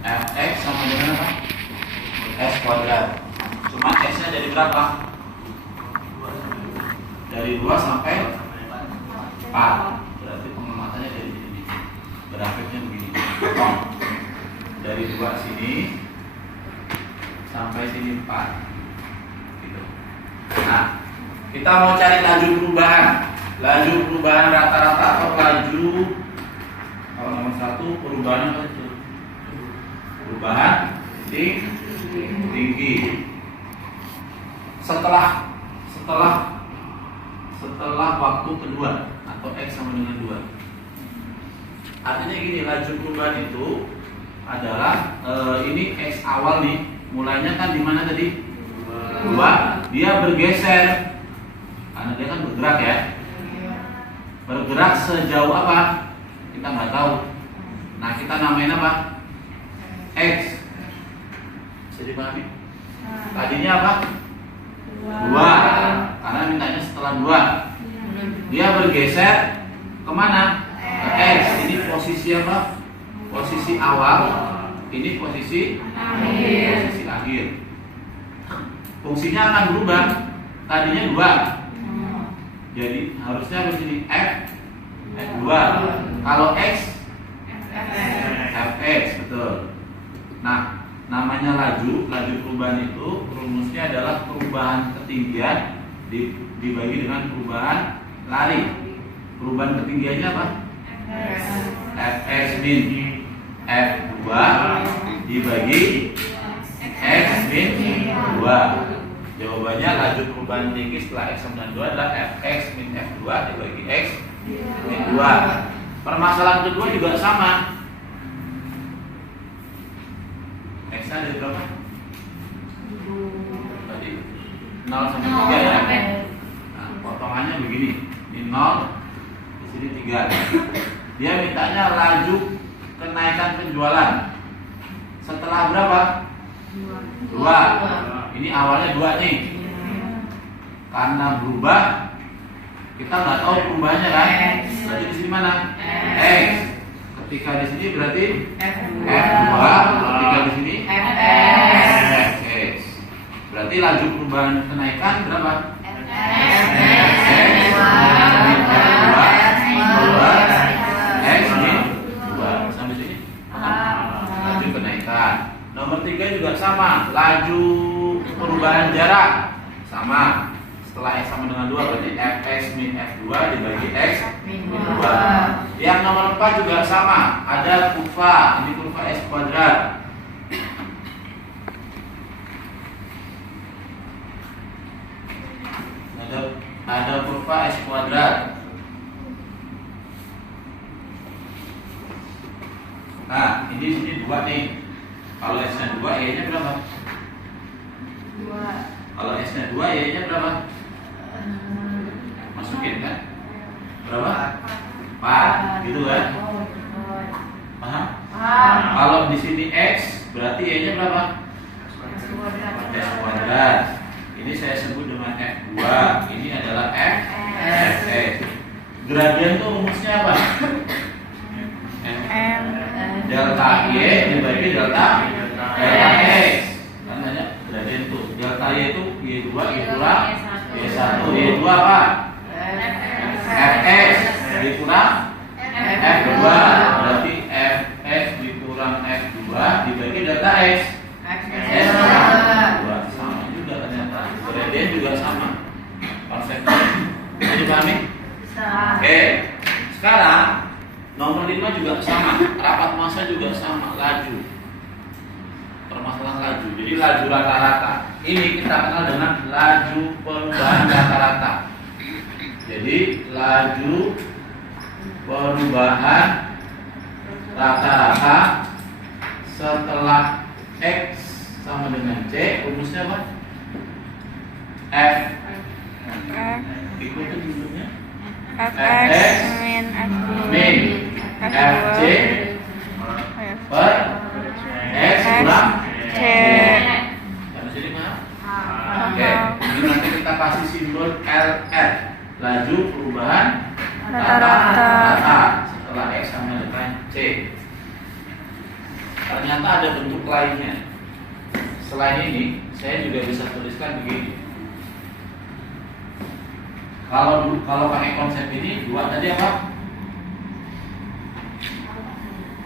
Fx sama dengan apa? S kuadrat. Cuma S-nya dari berapa? Dari 2 sampai 4. Berarti pengamatannya dari sini. Grafiknya begini. Potong. Dari 2 sini sampai sini 4. Gitu. Nah, kita mau cari laju perubahan. Laju perubahan rata-rata atau laju, kalau nomor 1 perubahan apa itu? Perubahan tinggi. Setelah waktu kedua atau X sama dengan 2. Artinya gini, laju perubahan itu adalah ini X awal nih, mulainya kan di mana tadi? 2. Dia bergeser karena dia kan bergerak ya. Bergerak sejauh apa? Kita nggak tahu. Nah, kita namain apa? X. Bisa dipahami? Tadinya apa? 2. Karena mintanya setelah 2. Dia bergeser kemana? Ke X. Ini posisi apa? Posisi awal. Ini posisi akhir. Fungsinya akan berubah. Tadinya 2. Jadi harusnya di sini F2. Kalau X Fx, betul. Nah, namanya laju perubahan itu rumusnya adalah perubahan ketinggian dibagi dengan perubahan lari. Perubahan ketinggiannya apa? Fx min F2 dibagi X min 2. Jawabannya laju perubahan tinggi setelah X sama dengan 2 adalah Fx min F2 dibagi X min 2. Permasalahan kedua juga sama. X-nya dari berapa? Tadi 0 sampai 3 ya. Nah, potongannya begini. Ini 0, di sini 3. Dia mintanya laju kenaikan penjualan setelah berapa? 2. Ini awalnya 2 nih. Karena berubah, kita nggak tahu perubahannya kan? Berarti di sini mana? X. Ketika di sini berarti F2. Ketika di sini Fx. Berarti laju perubahan kenaikan berapa? X min 2. Sampai sini? Laju kenaikan. Nomor 3 juga sama. Laju perubahan jarak sama. Setelah X sama dengan 2 berarti Fx min F2 dibagi X min 2. Yang nomor 4 juga sama. Ada kurva. Ini kurva S kuadrat. Ada kurva S kuadrat. Nah, ini sini 2 nih. Kalau S-nya 2, Y-nya berapa? 2. Kalau S-nya 2, Y-nya berapa? Masukin kan? Berapa? 4. Gitu kan? Paham? Kalau di sini X, berarti Y-nya berapa? S kuadrat. Ini saya sebut dengan F2. Ini adalah Fx. Gradien itu rumusnya apa? Delta Y dibagi delta X. Kan banyak gradien itu. Delta Y itu Y2 dikurang Y1. Y2 apa? Fx dikurang F2. Berarti Fx dikurang F2 dibagi delta X. S kurang 2. Sama juga ternyata. Gradien juga sama. Konsepnya. Bisa dipahami? Oke. Sekarang nomor 5 juga sama. Rapat massa juga sama. Laju. Permasalahan laju. Jadi laju rata-rata. Ini kita kenal dengan laju perubahan rata-rata. Jadi laju perubahan rata-rata setelah X sama dengan C, rumusnya apa? F. Ikutin bentuknya. fx min Min f2 FC per X kurang C. Sampai sini maaf. Oke, ini nanti kita kasih simbol LR, laju perubahan rata setelah X sama dengan C. Ternyata ada bentuk lainnya. Selain ini, saya juga bisa tuliskan begini. Kalau pakai konsep ini, dua tadi apa?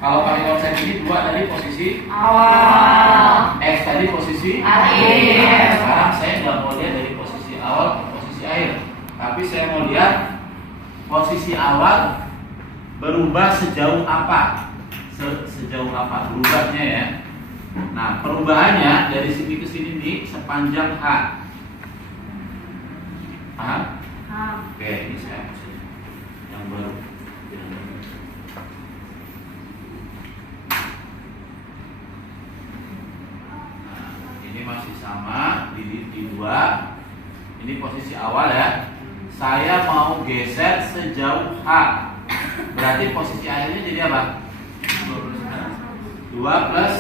Kalau pakai konsep ini, dua tadi posisi Awal. X tadi posisi Akhir. Sekarang saya nggak mau lihat dari posisi awal ke posisi akhir, tapi saya mau lihat posisi awal berubah sejauh apa, sejauh apa berubahnya ya. Nah, perubahannya dari sini ke sini nih sepanjang H. Paham? Oke, ini saya hapus aja. Yang baru. Nah, ini masih sama di dua. Ini posisi awal ya. Saya mau geser sejauh H. Berarti posisi akhirnya jadi apa? 2 plus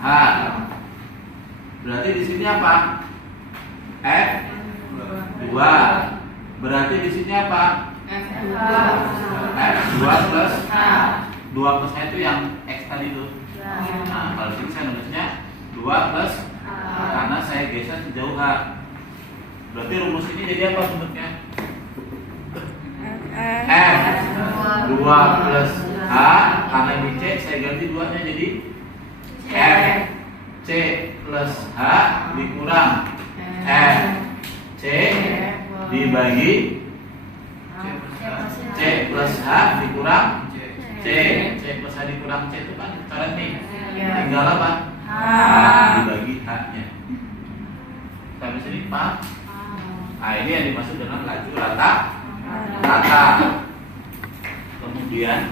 H. Berarti di sini apa? F 2. Berarti di sini apa? F 2 plus H. 2 plus H itu yang X tadi itu. Nah, kalau sini saya nulisnya 2 plus karena saya geser sejauh H. Berarti rumus ini jadi apa bentuknya? F 2 plus H, karena ini C saya ganti 2 nya jadi F C plus H dikurang F C dibagi C plus H dikurang C. C plus H dikurang C itu kan coret nih. Tinggal apa? H dibagi H nya. Sampai sini Pak. Nah, ini yang dimaksud dengan laju rata. Kemudian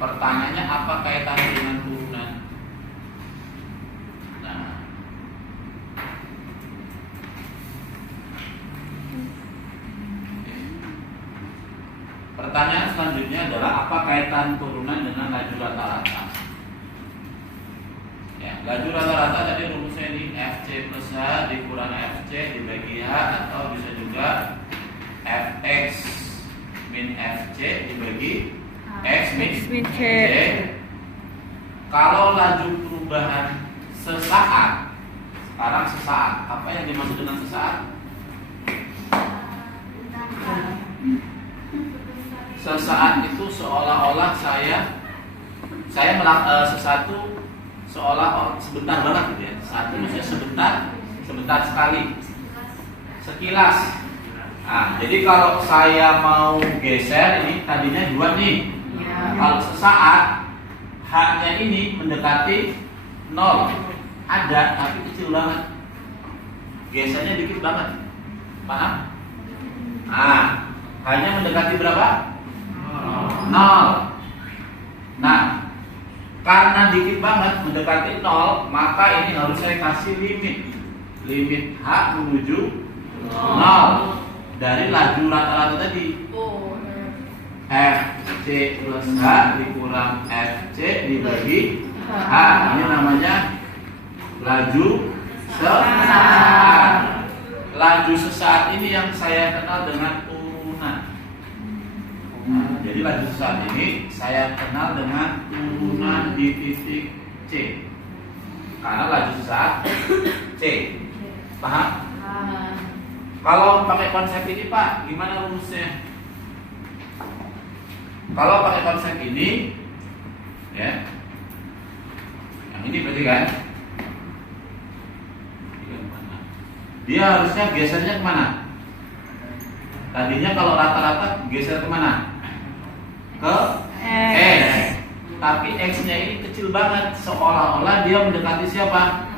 pertanyaannya apa kaitannya dengan turunan? Nah, pertanyaan selanjutnya adalah apa kaitan turunan dengan laju rata-rata? Ya, laju rata-rata tadi rumusnya ini FC plus H dikurang FC dibagi H, atau bisa juga Fx min Fc dibagi X min C. Kalau laju perubahan sesaat, sekarang sesaat, apa yang dimaksud dengan sesaat? Sesaat itu seolah-olah saya sesuatu seolah sebentar banget gitu ya. Saat itu maksudnya sebentar sekali, sekilas. Nah, jadi kalau saya mau geser ini tadinya 2 nih. Kalau sesaat H-nya ini mendekati 0. Ada tapi kecil banget. Gesernya dikit banget. Paham? Nah, hanya mendekati berapa? 0. Nah, karena dikit banget mendekati 0, maka ini harus saya kasih limit H menuju 0 dari laju rata-rata tadi. Fc plus H dikurang Fc dibagi H. Ini namanya laju sesaat. Laju sesaat ini yang saya kenal dengan turunan. Jadi laju sesaat ini saya kenal dengan turunan di titik C. Karena laju sesaat C. Paham? Kalau pakai konsep ini Pak, gimana rumusnya? Kalau pakai konsep ini, ya, yang ini berarti kan, dia harusnya gesernya kemana? Tadinya kalau rata-rata geser kemana? Ke X. Tapi X-nya ini kecil banget, seolah-olah dia mendekati siapa?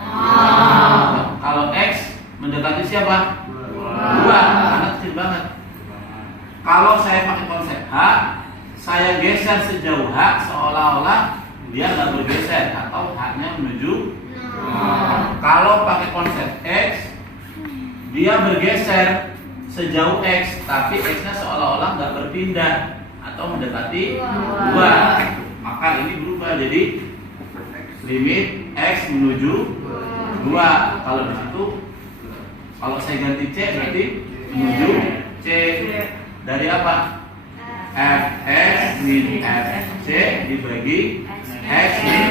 Kalau X mendekati siapa? 2, karena kecil banget. Kalau saya pakai konsep H, saya geser sejauh H, seolah-olah dia nggak bergeser atau hanya menuju. Kalau pakai konsep X, dia bergeser sejauh X, tapi X-nya seolah-olah nggak berpindah atau mendekati 2. Maka ini berubah jadi limit X menuju 2. Kalau di situ, kalau saya ganti C berarti menuju C. Dari apa? Fx min Fc dibagi X min.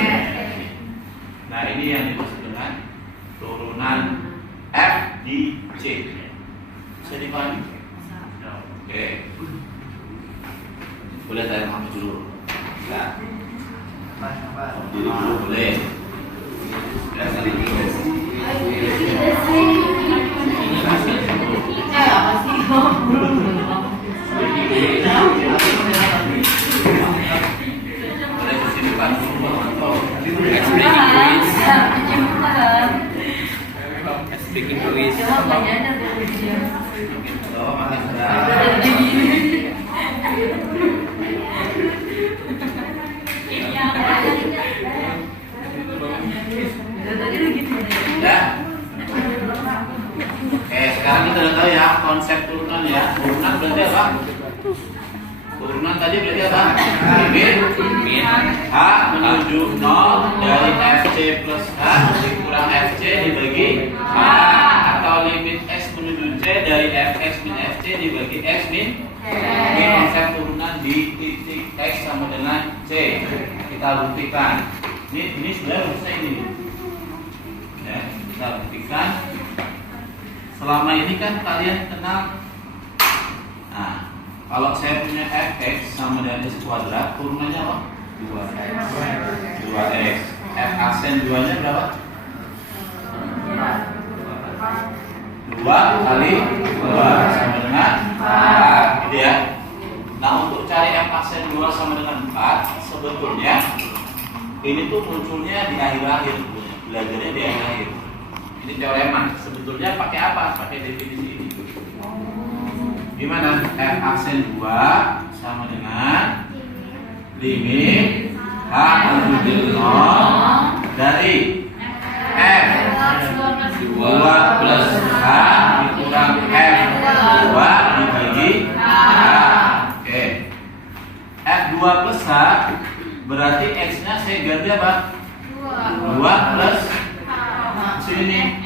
Nah, ini yang dimaksud dengan turunan F di C. Bisa dipahami? Oke. Boleh tanya kamu dulu. Ya. Dulu boleh. Ya, saling dulu. Boleh kesini Pak dulu, atau Speaking quiz. oh, makasih. Ya. Oke, sekarang kita udah tahu ya konsep turunan ya. Turunan berarti apa? Turunan tadi berarti apa? Limit H menuju 0 dari Fc plus H dikurang Fc dibagi H, atau limit X menuju C dari Fx min Fc dibagi X min. Ini konsep turunan di titik X sama dengan C. Kita buktikan. Ini sudah rumusnya ini. Ya, kita buktikan. Selama ini kan kalian kenal. Nah, kalau saya punya Fx sama dengan X kuadrat, turunannya apa? 2x. F aksen 2 nya berapa? 2 kali 2 sama dengan 4, gitu ya. Nah, untuk cari F aksen 2 sama dengan 4, sebetulnya ini tuh munculnya di akhir-akhir, belajarnya di akhir-akhir. Ini teorema. Sebetulnya pakai apa? Pakai definisi ini. Gimana? F aksen 2 sama dengan limit H menuju 0 dari F 2 plus H dikurang F 2 dibagi H. Oke. F 2 plus H berarti X nya saya ganti apa? 2 plus sini.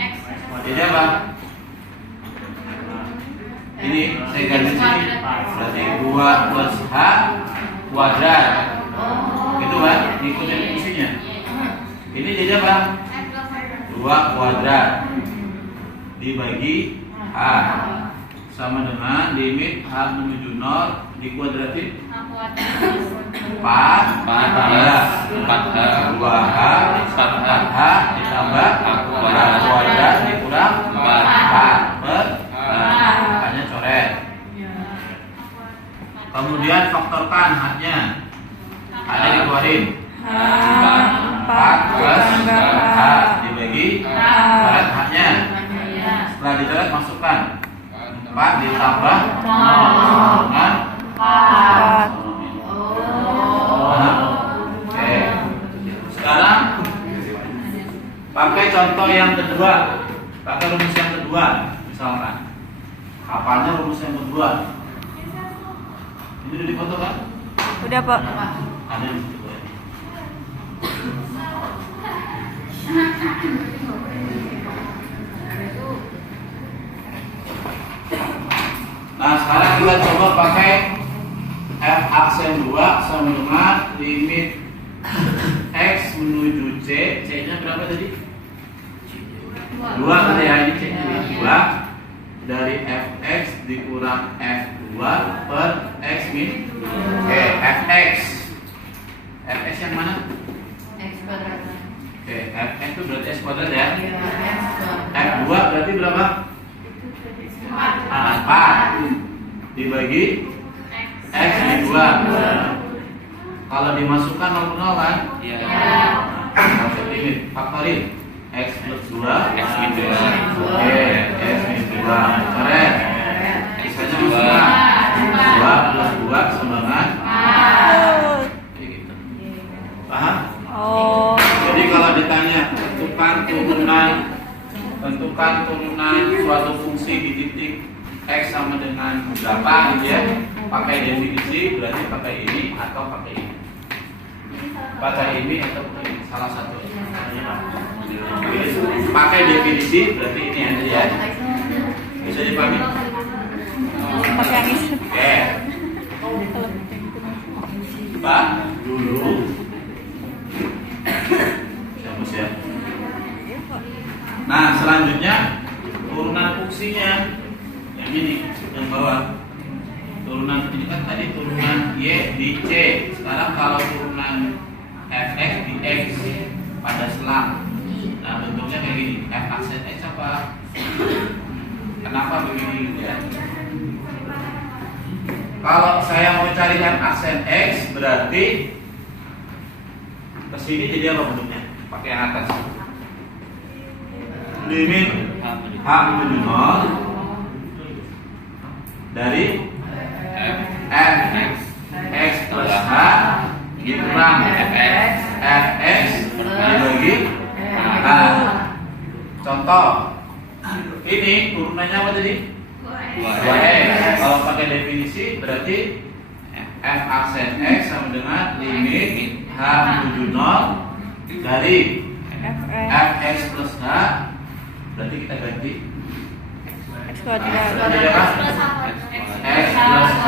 Jadi apa? Ini saya ganti sini. Berarti 2 plus H kuadrat. Itu kan? Ikutin fungsinya. Ini jadi apa? 2 kuadrat dibagi H sama dengan limit H menuju 0 dikuadratin 4 2H ditambah H kuadrat dikurang 4 per hanya coret. Kemudian faktorkan H-nya. H-nya dikeluarin 4 plus H dibagi coret H-nya. Setelah dicoret masukkan 4 ditambah 0 dengan 4. Oke. Sekarang pakai contoh yang kedua. Pakai rumus yang kedua. Misalkan hafalnya rumus yang kedua. Ini udah difoto kan? Udah, Pak. Ada di situ. Nah, sekarang kita coba pakai F aksen 2 sama dengan limit X menuju C. C-nya berapa tadi? 2 tadi ya, ini C-nya 2 dari Fx dikurang F2 per X min. Oke, Fx. Fx yang mana? X kuadrat. Oke, Fx itu berarti X kuadrat ya. F2 berarti berapa? 4 dibagi X min 2. Kalau dimasukkan 0 kan? Iya. Konsep limit faktorin X plus 2 X min 2. Oke, X min 2 coret. X-nya masukkan 2 plus 2 sama dengan kayak gitu. Paham? tentukan turunan suatu fungsi di titik x sama dengan berapa gitu ya. Pakai definisi, berarti pakai ini atau pakai ini. Pakai ini atau pakai ini, salah satu. Pakai definisi, berarti ini aja ya. Bisa dipahami? Pakai yang itu. Oke. Pak, dulu. Siapa ya? Nah, selanjutnya turunan fungsinya yang ini, yang bawah. Turunan ini kan tadi turunan y di c. Sekarang kalau turunan fx di x pada selang. Nah, bentuknya kayak gini. F aksen x apa? Kenapa begini ya? Kalau saya mau cari f aksen x, berarti kesini jadi apa bentuknya? Pakai yang atas. Limit h menuju 0 dari f x plus h dikurang fx dibagi h. Contoh, ini turunannya apa tadi? 2x. Kalau pakai definisi berarti f aksen x sama dengan limit h menuju 0 dari fx plus h. Berarti kita ganti X kuadrat. x plus h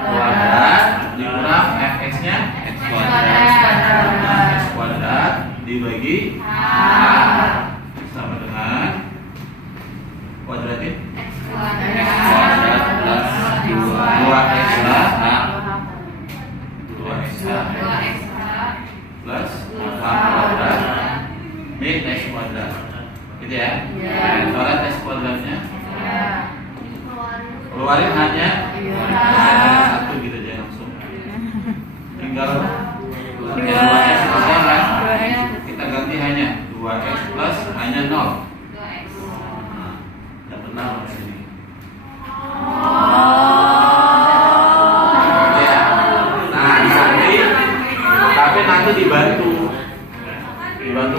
kuadrat dikurang fx-nya x kuadrat dibagi h sama dengan kuadratin x kuadrat plus 2x h 2x plus h kuadrat min x kuadrat gitu ya. Coret x kuadratnya keluarin hanya satu gitu aja langsung. Tinggal 2x plus kan? Kita ganti hanya 2x plus hanya 0. Nah, dapat 0 di sini. Ya. Nah, tapi nanti dibantu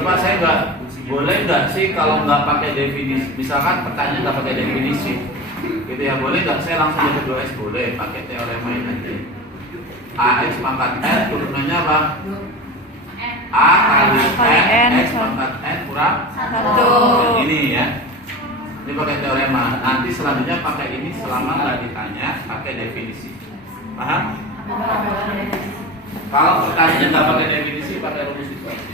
Pak, saya nggak boleh nggak sih kalau nggak pakai definisi, misalkan pertanyaan nggak pakai definisi gitu ya, boleh nggak saya langsung jadi 2x? Boleh, pakai teorema ini aja. AX pangkat N turunannya apa? A kali N X pangkat N kurang 1. Ini ya, ini pakai teorema. Nanti selanjutnya pakai ini selama nggak ditanya pakai definisi. Paham? Kalau pertanyaan nggak pakai definisi, pakai rumus itu aja.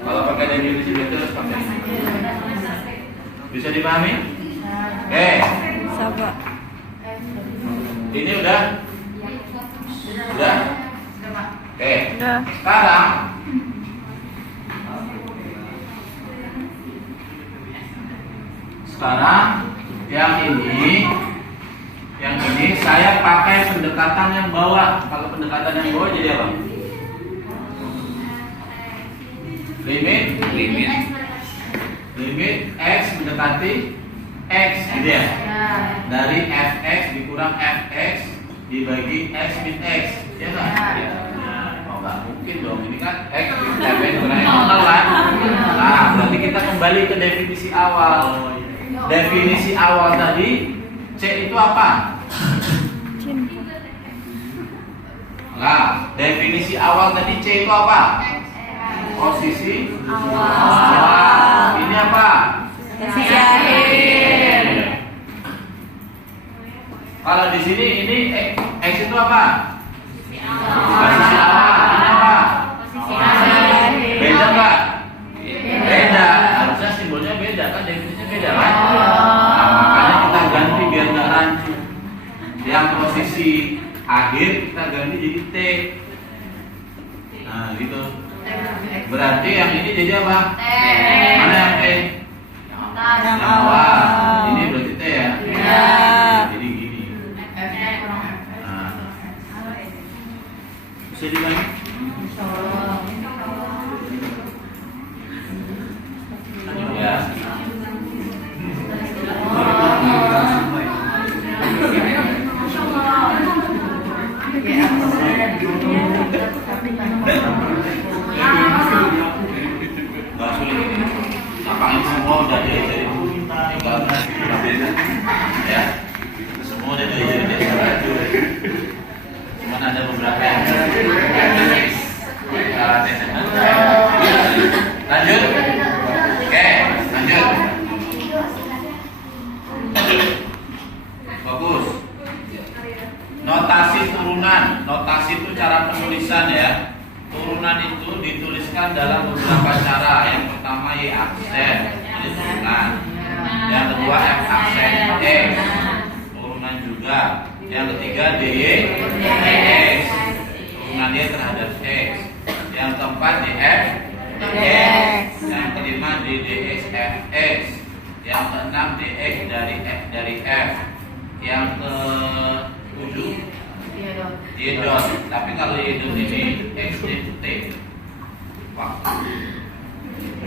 Kalau pakai definisi berarti harus pakai ini. Bisa dipahami? Oke. Sabar. Ini udah? Udah? Oke. Udah. Sekarang yang ini saya pakai pendekatan yang bawah. Kalau pendekatan yang bawah jadi apa? Limit x mendekati x gitu ya. Dari fx dikurang fx dibagi x min x, ya kan? Oh, nggak mungkin dong, ini kan x fx dikurang 0 kan? Nah, berarti kita kembali ke definisi awal. Definisi awal tadi c itu apa? Nah, definisi awal tadi c itu apa? Posisi awal. Ini apa? Posisi akhir. Kalau di sini ini x itu apa? Posisi awal. Ini apa? Posisi akhir. Beda nggak? Beda. Harusnya simbolnya beda kan? Definisinya beda kan? Nah, makanya kita ganti biar nggak rancu. Yang posisi akhir kita ganti jadi t. Nah, gitu. Berarti yang ini jadi apa? Mana yang T? Yang Yang awal. awal. Ini berarti T ya? Ya. Jadi gini. Nah. Bisa dibagi? Ya. Gak sulit ini. Gampangin semua udah jadi tinggal ya. Semua udah jadi cuman ada beberapa yang lanjut. Oke, lanjut. Bagus. Notasi turunan. Notasi itu cara penulisan ya. Turunan itu dituliskan dalam beberapa cara. Yang pertama Y aksen, ini turunan. Yang kedua F aksen X, turunan juga. Yang ketiga DY X, turunan Y terhadap X. Yang keempat DF X. Yang kelima DDX FX. Yang keenam DX dari F. Yang ketujuh Y dot. Tapi kalau Y dot ini X itu T. Wah.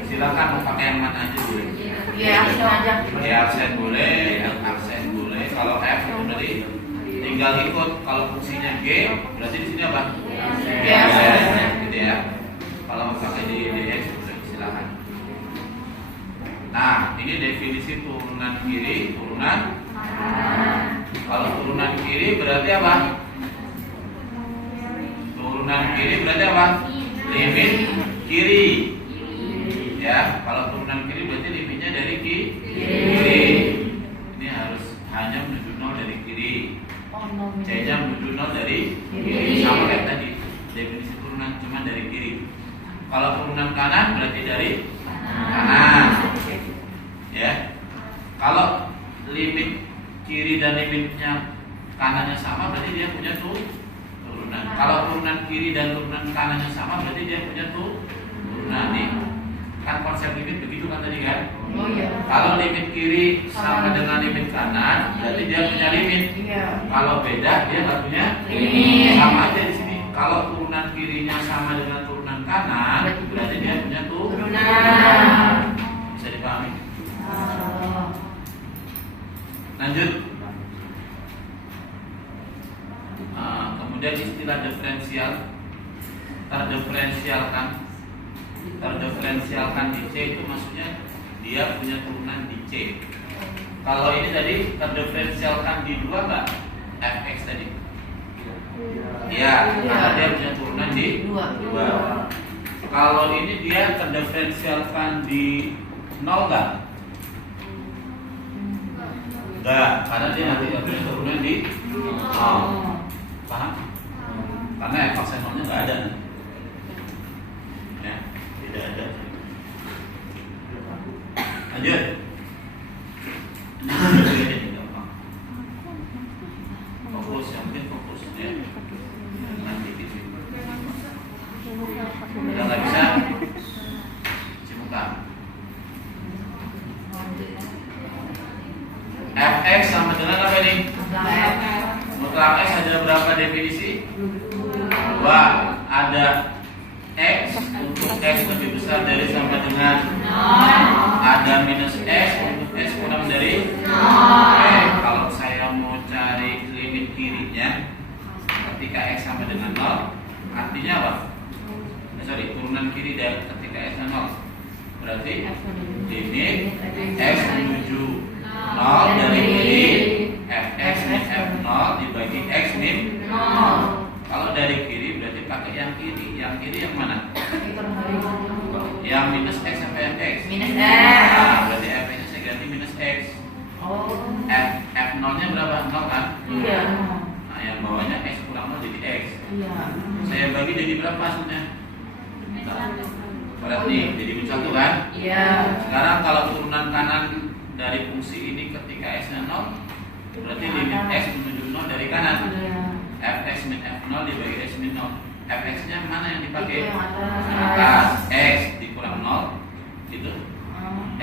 Silakan mau pakai yang mana aja boleh. Iya, aksen aja. Y aksen boleh, F aksen boleh. Kalau F itu tadi tinggal ikut. Kalau fungsinya G berarti di sini apa? Iya. Gitu ya. Kalau mau pakai di DX boleh, silakan. Nah, ini definisi turunan kiri, turunan. Kalau turunan kiri berarti apa? Turunan kiri berarti apa? Limit kiri. Ya, kalau turunan kiri berarti limitnya dari kiri. Ini harus hanya menuju 0 dari kiri. C-nya menuju 0 dari kiri. Sama kayak tadi. Definisi turunan cuma dari kiri. Kalau turunan kanan berarti dari kanan. Ya. Kalau limit kiri dan limitnya kanannya sama berarti dia punya turunan. Kalau turunan kiri dan turunan kanannya sama berarti dia punya turunan. Nih, kan konsep limit begitu kan tadi kan? Oh iya. Kalau limit kiri sama dengan limit kanan berarti dia punya limit. Iya. Kalau beda dia nggak punya Limit. sama aja di sini. Kalau turunan kirinya sama dengan turunan kanan berarti dia punya Turunan. Bisa dipahami? Oh. Lanjut. Kemudian istilah diferensial, terdiferensialkan di C itu maksudnya dia punya turunan di C. Kalau ini tadi terdiferensialkan di 2 nggak? Fx tadi. Iya, karena dia punya turunan di 2. Kalau ini dia terdiferensialkan di 0 nggak? Enggak, karena dia nanti punya turunan di 0. Paham? Karena f aksen 0-nya nggak ada. Ya, tidak ada. Lanjut. Fokus, yang penting fokus ya. Nanti gitu. Udah nggak bisa, cuci muka. Fx sama dengan apa ini? Mutlak X ada berapa definisi? 2. Ada X untuk X lebih besar dari sama dengan 0. Ada minus X untuk X kurang dari 0. Oke, kalau saya mau cari limit kirinya ketika X sama dengan 0, artinya apa? Turunan kiri dari ketika X sama 0 berarti limit X menuju 0 dari kiri Fx min F0 dibagi X min 0. Kalau dari kiri berarti pakai yang kiri. Yang kiri yang mana? Yang minus X apa yang X? Minus X. Nah, berarti F-nya saya ganti minus X. Oh. F0-nya berapa? 0 kan? Iya. Nah, yang bawahnya X kurang 0 jadi X. Iya. Saya bagi jadi berapa hasilnya? Berarti jadi min 1 kan? Iya. Sekarang kalau turunan kanan dari fungsi ini ketika X-nya 0 berarti limit X menuju 0 dari kanan. Fx min F0 dibagi X min 0. Fx-nya mana yang dipakai? Atas. X dikurang 0 itu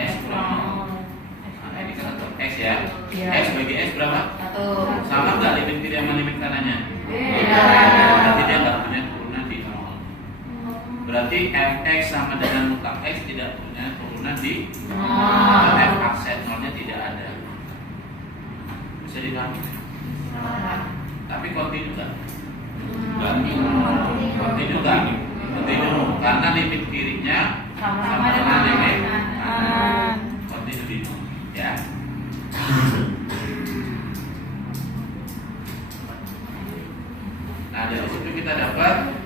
X kurang 0. Nah, ini kan X ya. X bagi X berapa? 1. Sama nggak limit kiri sama limit kanannya? Beda. Berarti dia nggak punya turunan di 0. Berarti Fx sama dengan mutlak X tidak punya turunan di 0. F aksen 0-nya tidak ada. Bisa dipahami? Tapi kontinu kan? Kontinu kan? Kontinu karena limit kirinya Sama dengan limit Ah. kontinu di nol, ya. Nah, dari situ kita dapat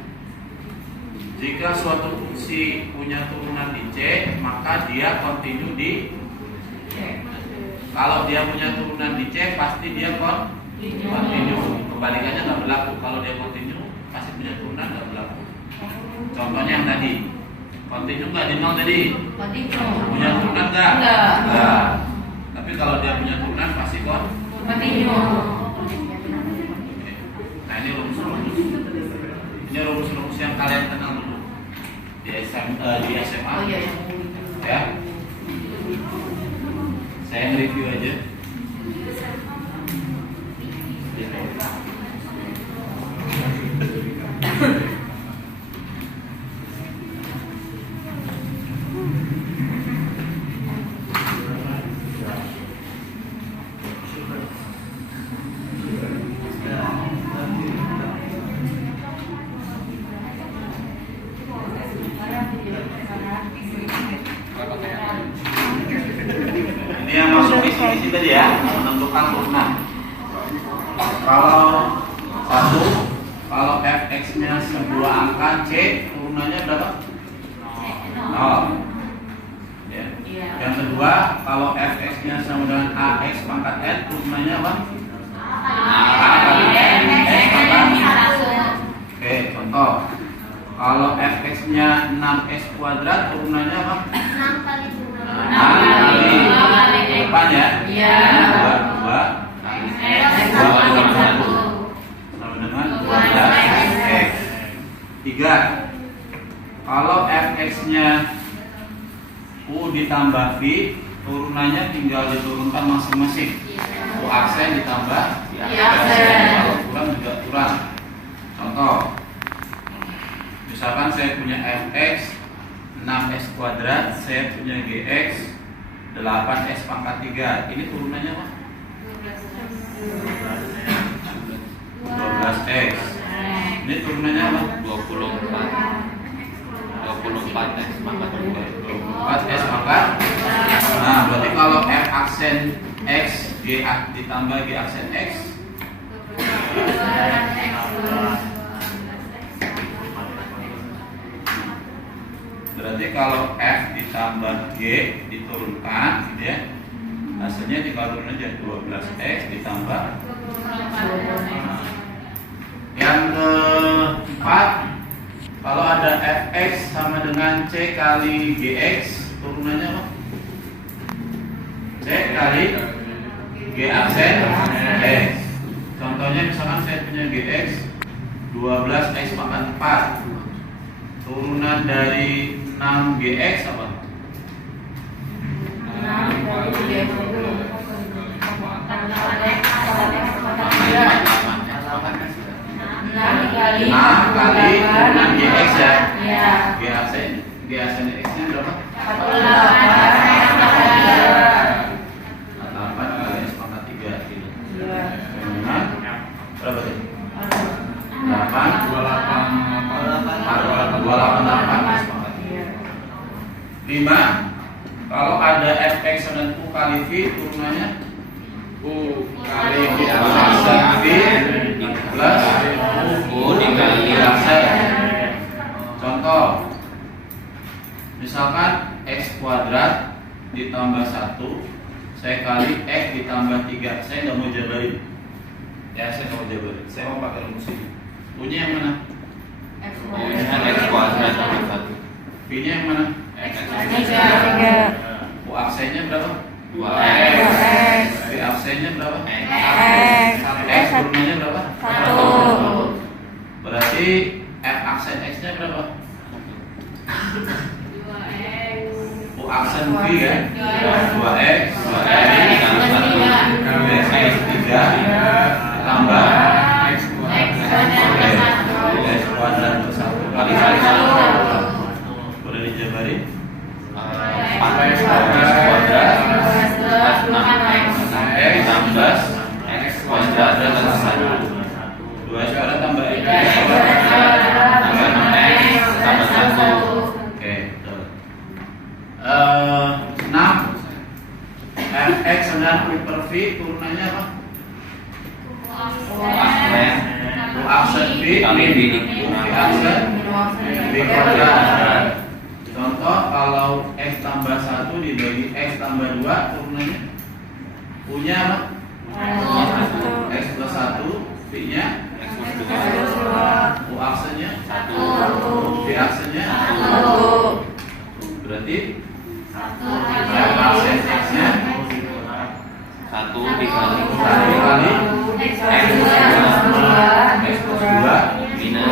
jika suatu fungsi punya turunan di C, maka dia kontinu di C. Kalau dia punya turunan di C, pasti dia kontinu. Kebalikannya nggak berlaku. Kalau dia kontinu, pasti punya turunan nggak berlaku. Contohnya yang tadi, kontinu nggak di nol tadi? Kontinu. Punya turunan nggak? Enggak. Tapi kalau dia punya turunan pasti Kontinu. Nah, ini rumus-rumus. Ini rumus-rumus yang kalian kenal dulu di SMA. Oh iya yang Ya. Saya nge-review aja. Ini yang masuk di sini tadi ya, menentukan turunan. Kalau fx-nya sebuah angka C, turunannya berapa? 0. Ya. Iya. Yang kedua, kalau fx-nya sama dengan ax pangkat n, turunannya apa? A kali n x pangkat. Oke, contoh. Kalau fx-nya 6x kuadrat, turunannya apa? 6 kali 6 kali depan ya. Iya. 2 sama dengan 12x. 3. Kalau fx-nya u ditambah v, turunannya tinggal diturunkan masing-masing. U aksen ditambah v aksen. Kalau kurang juga kurang. Contoh, misalkan saya punya fx 6x kuadrat, saya punya gx 8x pangkat 3. Ini turunannya apa? 12x. Ini turunannya apa? 24x pangkat 4x pangkat. Nah, berarti kalau f aksen x, g ditambah g aksen x, berarti kalau f ditambah g diturunkan, gitu ya, hasilnya tinggal turun aja 12x ditambah. Yang keempat, kalau ada fx sama dengan c kali gx, turunannya apa? C kali g aksen x. Contohnya misalkan saya punya gx 12x pangkat 4. Turunan dari 6gx apa? 6 kali turunan gx ya. Iya. G aksen x-nya berapa? 8 kali x pangkat 3 gitu. Turunan berapa tuh? 8 28 x pangkat 3. 5. Kalau ada fx dan u kali v, turunannya u kali v aksen v plus u dikali aksen. Contoh, misalkan x kuadrat ditambah 1, saya kali x ditambah 3. Saya nggak mau jabarin. Ya, saya nggak mau jabarin. Saya mau pakai rumus ini. U-nya yang mana? x kuadrat tambah 1. V-nya yang mana? X. 3. U aksennya berapa? 2x. V aksennya berapa? X. X turunannya berapa? 1. Berarti f aksen x-nya berapa? U aksen v kan? 2x 2x 3 tambah x kuadrat plus 1 kali 1. Boleh dijabarin? 4x kuadrat plus 6x tambah x kuadrat plus 1. 2x kuadrat tambah x tambah 6x tambah 1. Oke, betul. dan U per V turunannya apa? Aksen U aksen V kali min V U V aksen V kuadrat. Contoh kalau X tambah 1 dibagi X tambah 2 turunannya U-nya apa? X plus 1 V-nya X plus Plus 2 U aksennya 1 V aksennya berarti Satu aksen X-nya 1 dikali 1 kali X X plus 2 minus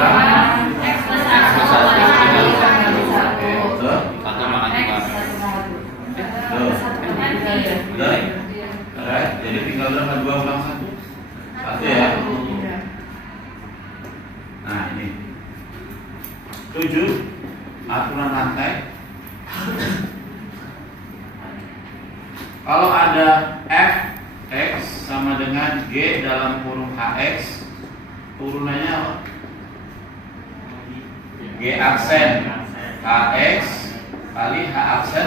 X plus X plus 1 dikali 1 Oke, betul. 1 makan 2 Betul. Betul. Alright, jadi tinggal berapa? 2 ulang 1 ya. Nah ini 7 aturan rantai. Kalau ada Fx sama dengan G dalam kurung Hx, turunannya apa? G aksen Hx kali H aksen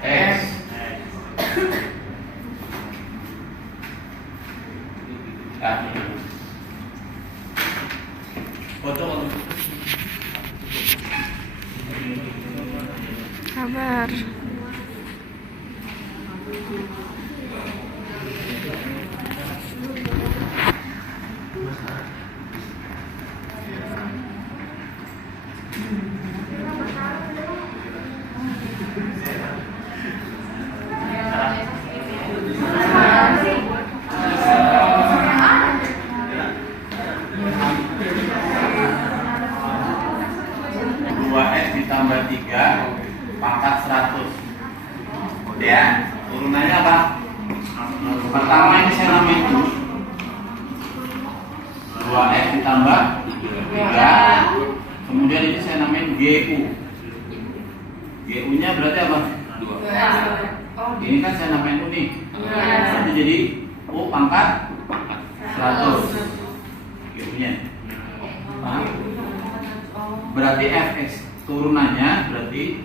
X. Nah, foto kalau Sabar. dua S ditambah 3 pangkat 100. Ya, turunannya apa? Pertama ini saya namain 2S ditambah 3. Kemudian ini saya namain GU. GU nya berarti apa? 2 Ini kan saya namain U nih. Berarti jadi U pangkat 100. GU nya. Paham? Berarti Fx turunannya berarti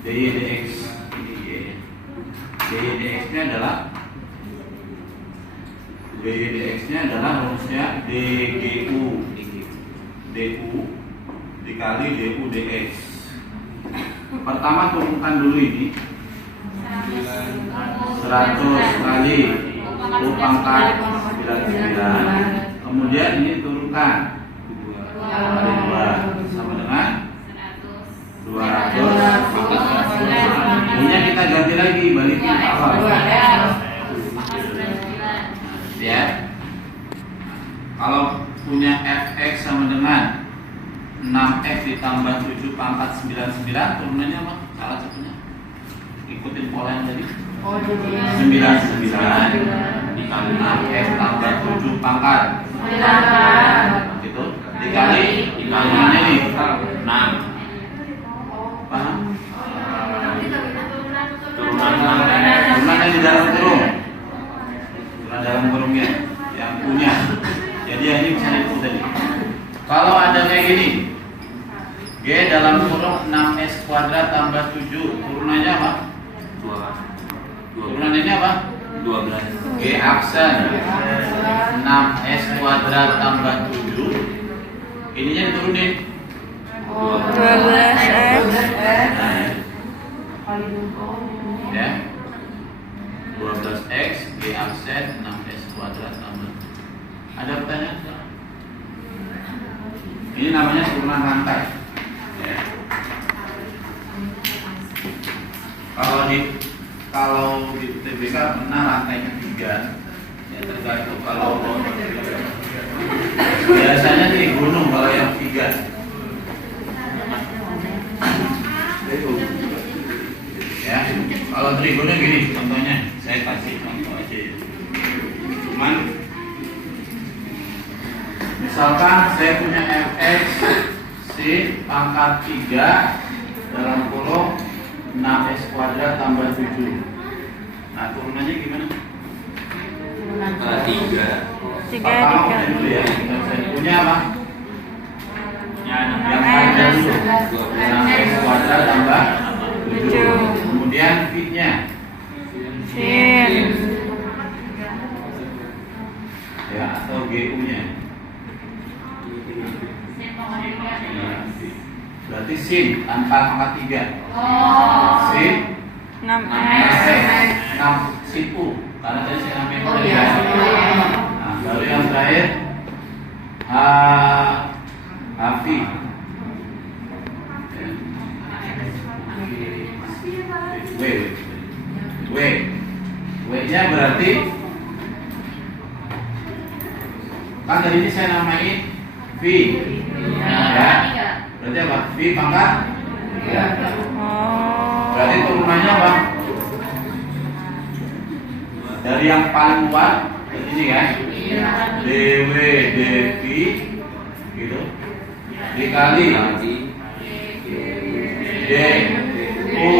dy dx ini dy dx nya adalah rumusnya dgu du dikali du dx. Pertama turunkan dulu ini 100 kali U pangkat 99. Kemudian ini turunkan kali 2 sama dengan 200. Punya kita ganti lagi, balikin ke awal. Ya. Kalau punya Fx sama dengan 6x ditambah 7 pangkat 99, turunannya apa? Salah satunya. Ikutin pola yang tadi. 99 dikali 6x tambah 7 pangkat. Gitu. Dikali kalinya nih 6. Paham? Turunan yang di dalam kurung. Turunan dalam kurungnya yang punya. Jadi ini bisa itu tadi. Kalau ada kayak gini, G dalam kurung 6S kuadrat tambah 7, turunannya apa? 2 Turunannya ini apa? 12 G aksen 6S kuadrat tambah 7. Ininya diturunin 12x. ya 12x G aksen 6S kuadrat tambah. Ada pertanyaan? Ini namanya turunan rantai ya. Kalau di UTBK pernah rantainya 3 ya, tergantung. Kalau biasanya di gunung kalau yang 3 ya. Kalau trigono gini contohnya, saya kasih contoh aja ya. Cuman misalkan saya punya Fx C pangkat 3 dalam kurung 6S kuadrat tambah 7. Nah turunannya gimana? 3 Pertama punya dulu ya, saya punya apa? Yang panjang dulu 6S kuadrat tambah 7. Kemudian V-nya Sin sin tanpa pangkat 3. Sin 6x. 6 sin u. Karena tadi saya namain Oh tadi iya. ya. Nah, baru yang terakhir Hafi. W-nya berarti kan tadi ini saya namain V. Ya. Berarti apa? V pangkat 3. Oh. Berarti turunannya apa? Dari yang paling kuat ke sini kan? DW DV gitu. Dikali D U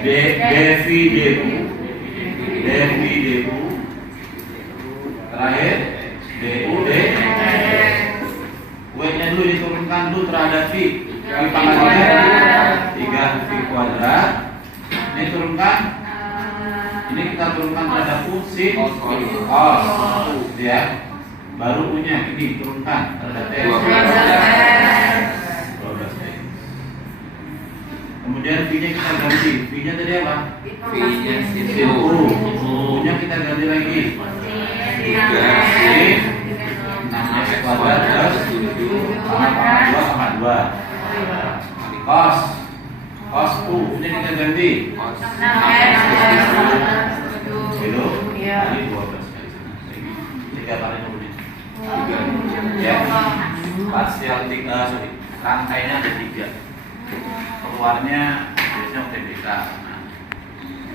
DV DU DV DU terakhir DU D W-nya dulu diturunkan dulu terhadap V pangkat 3 V kuadrat. Ini turunkan, ini kita turunkan terhadap U sin cos ya. Baru U-nya ini turunkan terhadap T 12x. Kemudian V-nya kita ganti. V-nya tadi apa? V-nya sin Sin U. U-nya kita ganti lagi. Sin 6x kuadrat plus sama pangkat 2 sama 2. Cos U. Ini kita ganti. Gitu. Ini 12 kali sana. 3 kali 20. Ya. Parsial 3, sorry. Rangkainya ada 3. Keluarnya biasanya UTBK. Nah,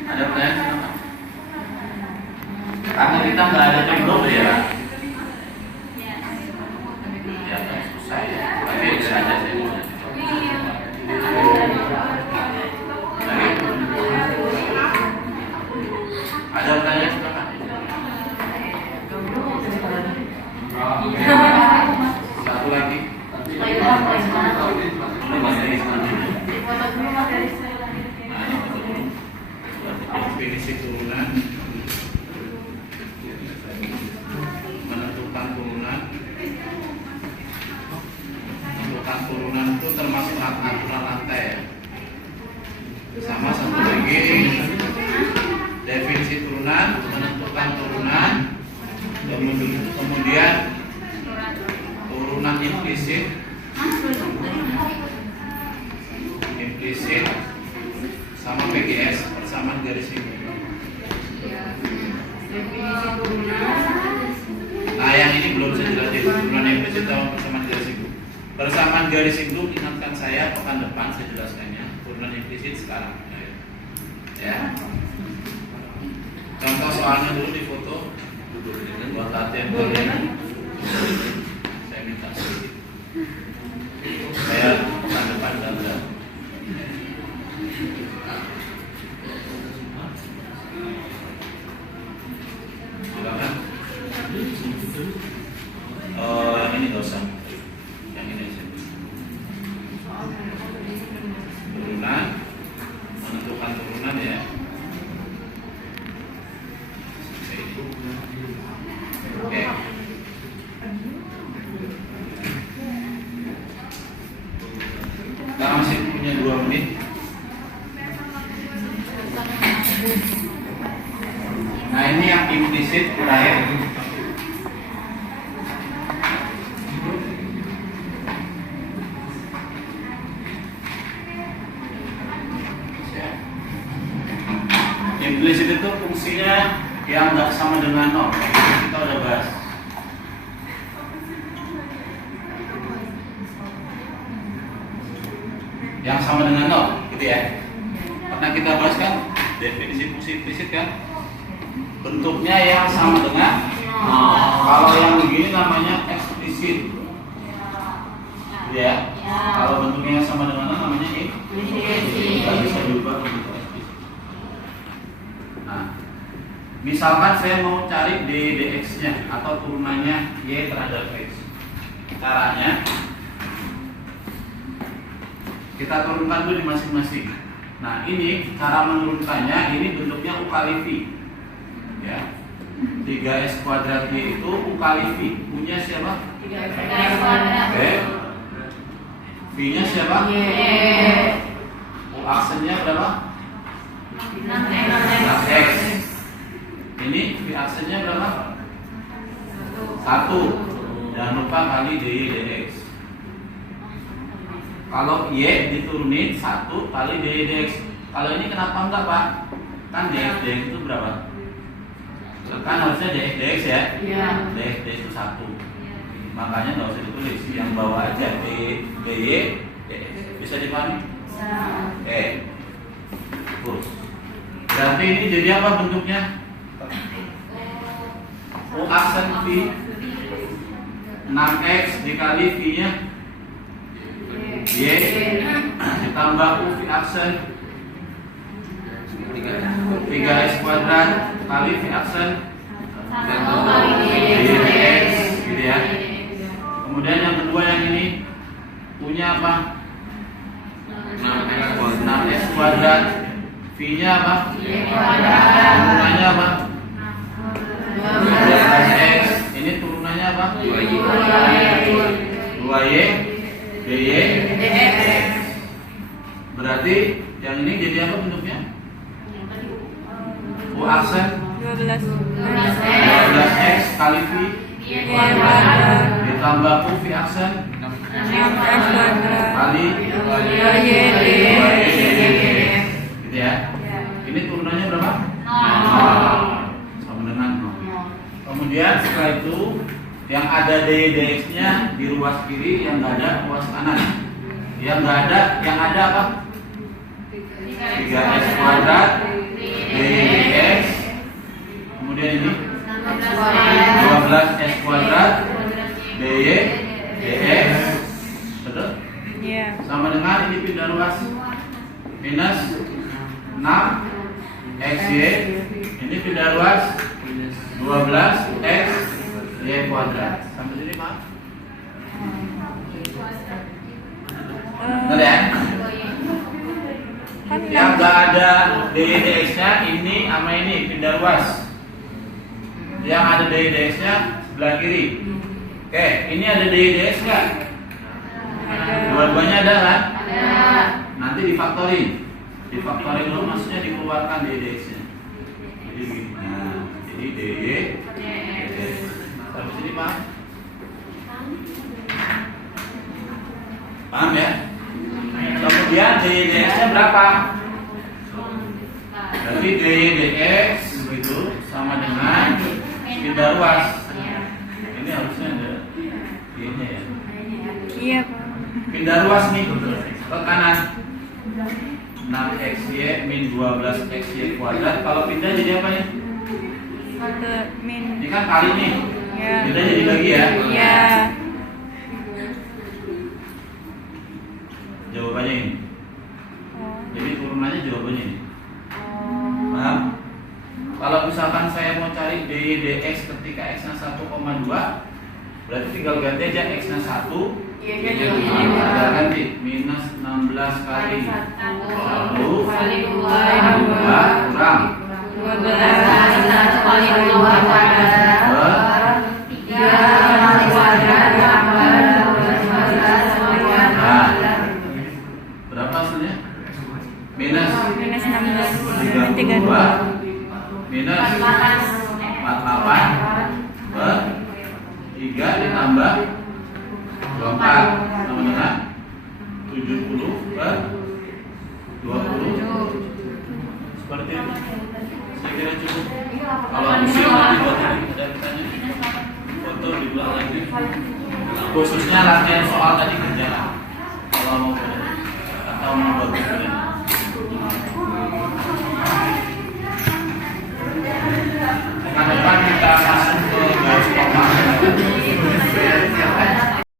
ada pertanyaan silakan. Karena kita nggak ada contoh ya. Ya, susah ya. Tapi bisa aja saya mau. Ada pertanyaan silakan. Satu lagi. Ini masih di sana. Definisi turunan, menentukan turunan itu termasuk aturan rantai. Sama satu lagi, definisi turunan, menentukan turunan, kemudian turunan implisit sama PGS persamaan garis siku. Nah, yang ini belum saya jelasin turunan implisit sama persamaan garis siku. Persamaan garis siku ingatkan saya pekan depan saya jelaskannya. Turunan implisit sekarang. Ya. Contoh soalnya dulu di foto buat latihan kalian. Saya minta sedikit. Saya pekan depan gagal. Silakan. Yang ini nggak usah. Yang ini aja. Turunan, menentukan turunan ya. Oke. Kita masih punya 2 menit. Nah, ini yang implisit terakhir. Implisit itu fungsinya yang nggak sama dengan 0. Kita udah bahas. Yang sama dengan 0, gitu ya. Pernah kita bahas kan definisi fungsi implisit kan? Bentuknya yang sama dengan 0. Kalau yang begini namanya eksplisit. Ya. Kalau bentuknya yang sama dengan 0 namanya implisit. Nggak bisa diubah bentuk eksplisit. Nah, misalkan saya mau cari dx-nya atau turunannya y terhadap x. Caranya kita turunkan dulu di masing-masing. Nah, ini cara menurunkannya, ini bentuknya U kali V. Ya. 3s kuadrat y itu U kali V. U-nya siapa? 3x kuadrat. Oke. V-nya siapa? U aksennya berapa? 6X. Ini V aksennya berapa? 1. Jangan lupa kali dy dx. Kalau y diturunin 1 kali dy dx. Kalau ini kenapa enggak, Pak? Kan dx dx itu berapa? Kan harusnya dx dx ya? Iya. Dx dx itu 1. Makanya nggak usah ditulis, yang bawah aja dy dx. Bisa dipahami? Terus. Berarti ini jadi apa bentuknya? U aksen V 6X dikali V-nya Y ditambah U V aksen 3X kuadrat kali V aksen dx gitu ya. Kemudian yang kedua yang ini punya apa? 6X kuadrat. V-nya apa? Turunannya apa? 12X. Ini turunannya apa? 2Y dy dx. Berarti yang ini jadi apa bentuknya? U aksen 12X kali V ditambah U V aksen kali 2Y dx. Gitu ya. Ini turunannya berapa? 0. Sama dengan 0. Kemudian setelah itu yang ada dy dx-nya di ruas kiri, yang nggak ada ruas kanan. Yang nggak ada, yang ada apa? 3x kuadrat dy dx. Kemudian ini 12x kuadrat dy dx. Betul? Iya. Sama dengan ini pindah ruas minus 6xy. Ini pindah ruas 12x y kuadrat. Sampai sini Pak? Benar ya? Yang nggak ada dy dx-nya ini sama ini pindah ruas. Yang ada dy dx-nya sebelah kiri. Oke, ini ada dy dx nggak? Dua-duanya ada kan? Nanti difaktorin. Difaktorin dulu maksudnya dikeluarkan dy dx-nya. Jadi begini. Nah, jadi dy dx. Sampai sini Pak? Paham ya? Kemudian dy dx-nya berapa? Berarti dy dx begitu sama dengan pindah ruas. Ini harusnya ada y-nya ya. Iya, Pak. Pindah ruas nih ke kanan. 6xy min 12xy kuadrat. Kalau pindah jadi apa ya? Ke min. Ini kan kali nih. Ya. Pindah jadi bagi ya. Iya. Jawabannya ini. Oh. Jadi turunannya jawabannya ini. Paham? Kalau misalkan saya mau cari dy dx ketika x-nya 1,2, berarti tinggal ganti aja x-nya 1. Tinggal ganti minus 16 kali 1 kali 2 kurang 1 kali 2 kuadrat 3 kali kuadrat tambah 12 kali kuadrat. Berapa hasilnya? Minus Minus 16. 32 minus 48 per 3 ditambah 24 sama dengan 70 per 20. Seperti itu. Saya kira cukup. Kalau bisa nanti buat ini ada pertanyaan, foto di belakang lagi. Khususnya latihan soal tadi kerjaan. Kalau mau atau mau buat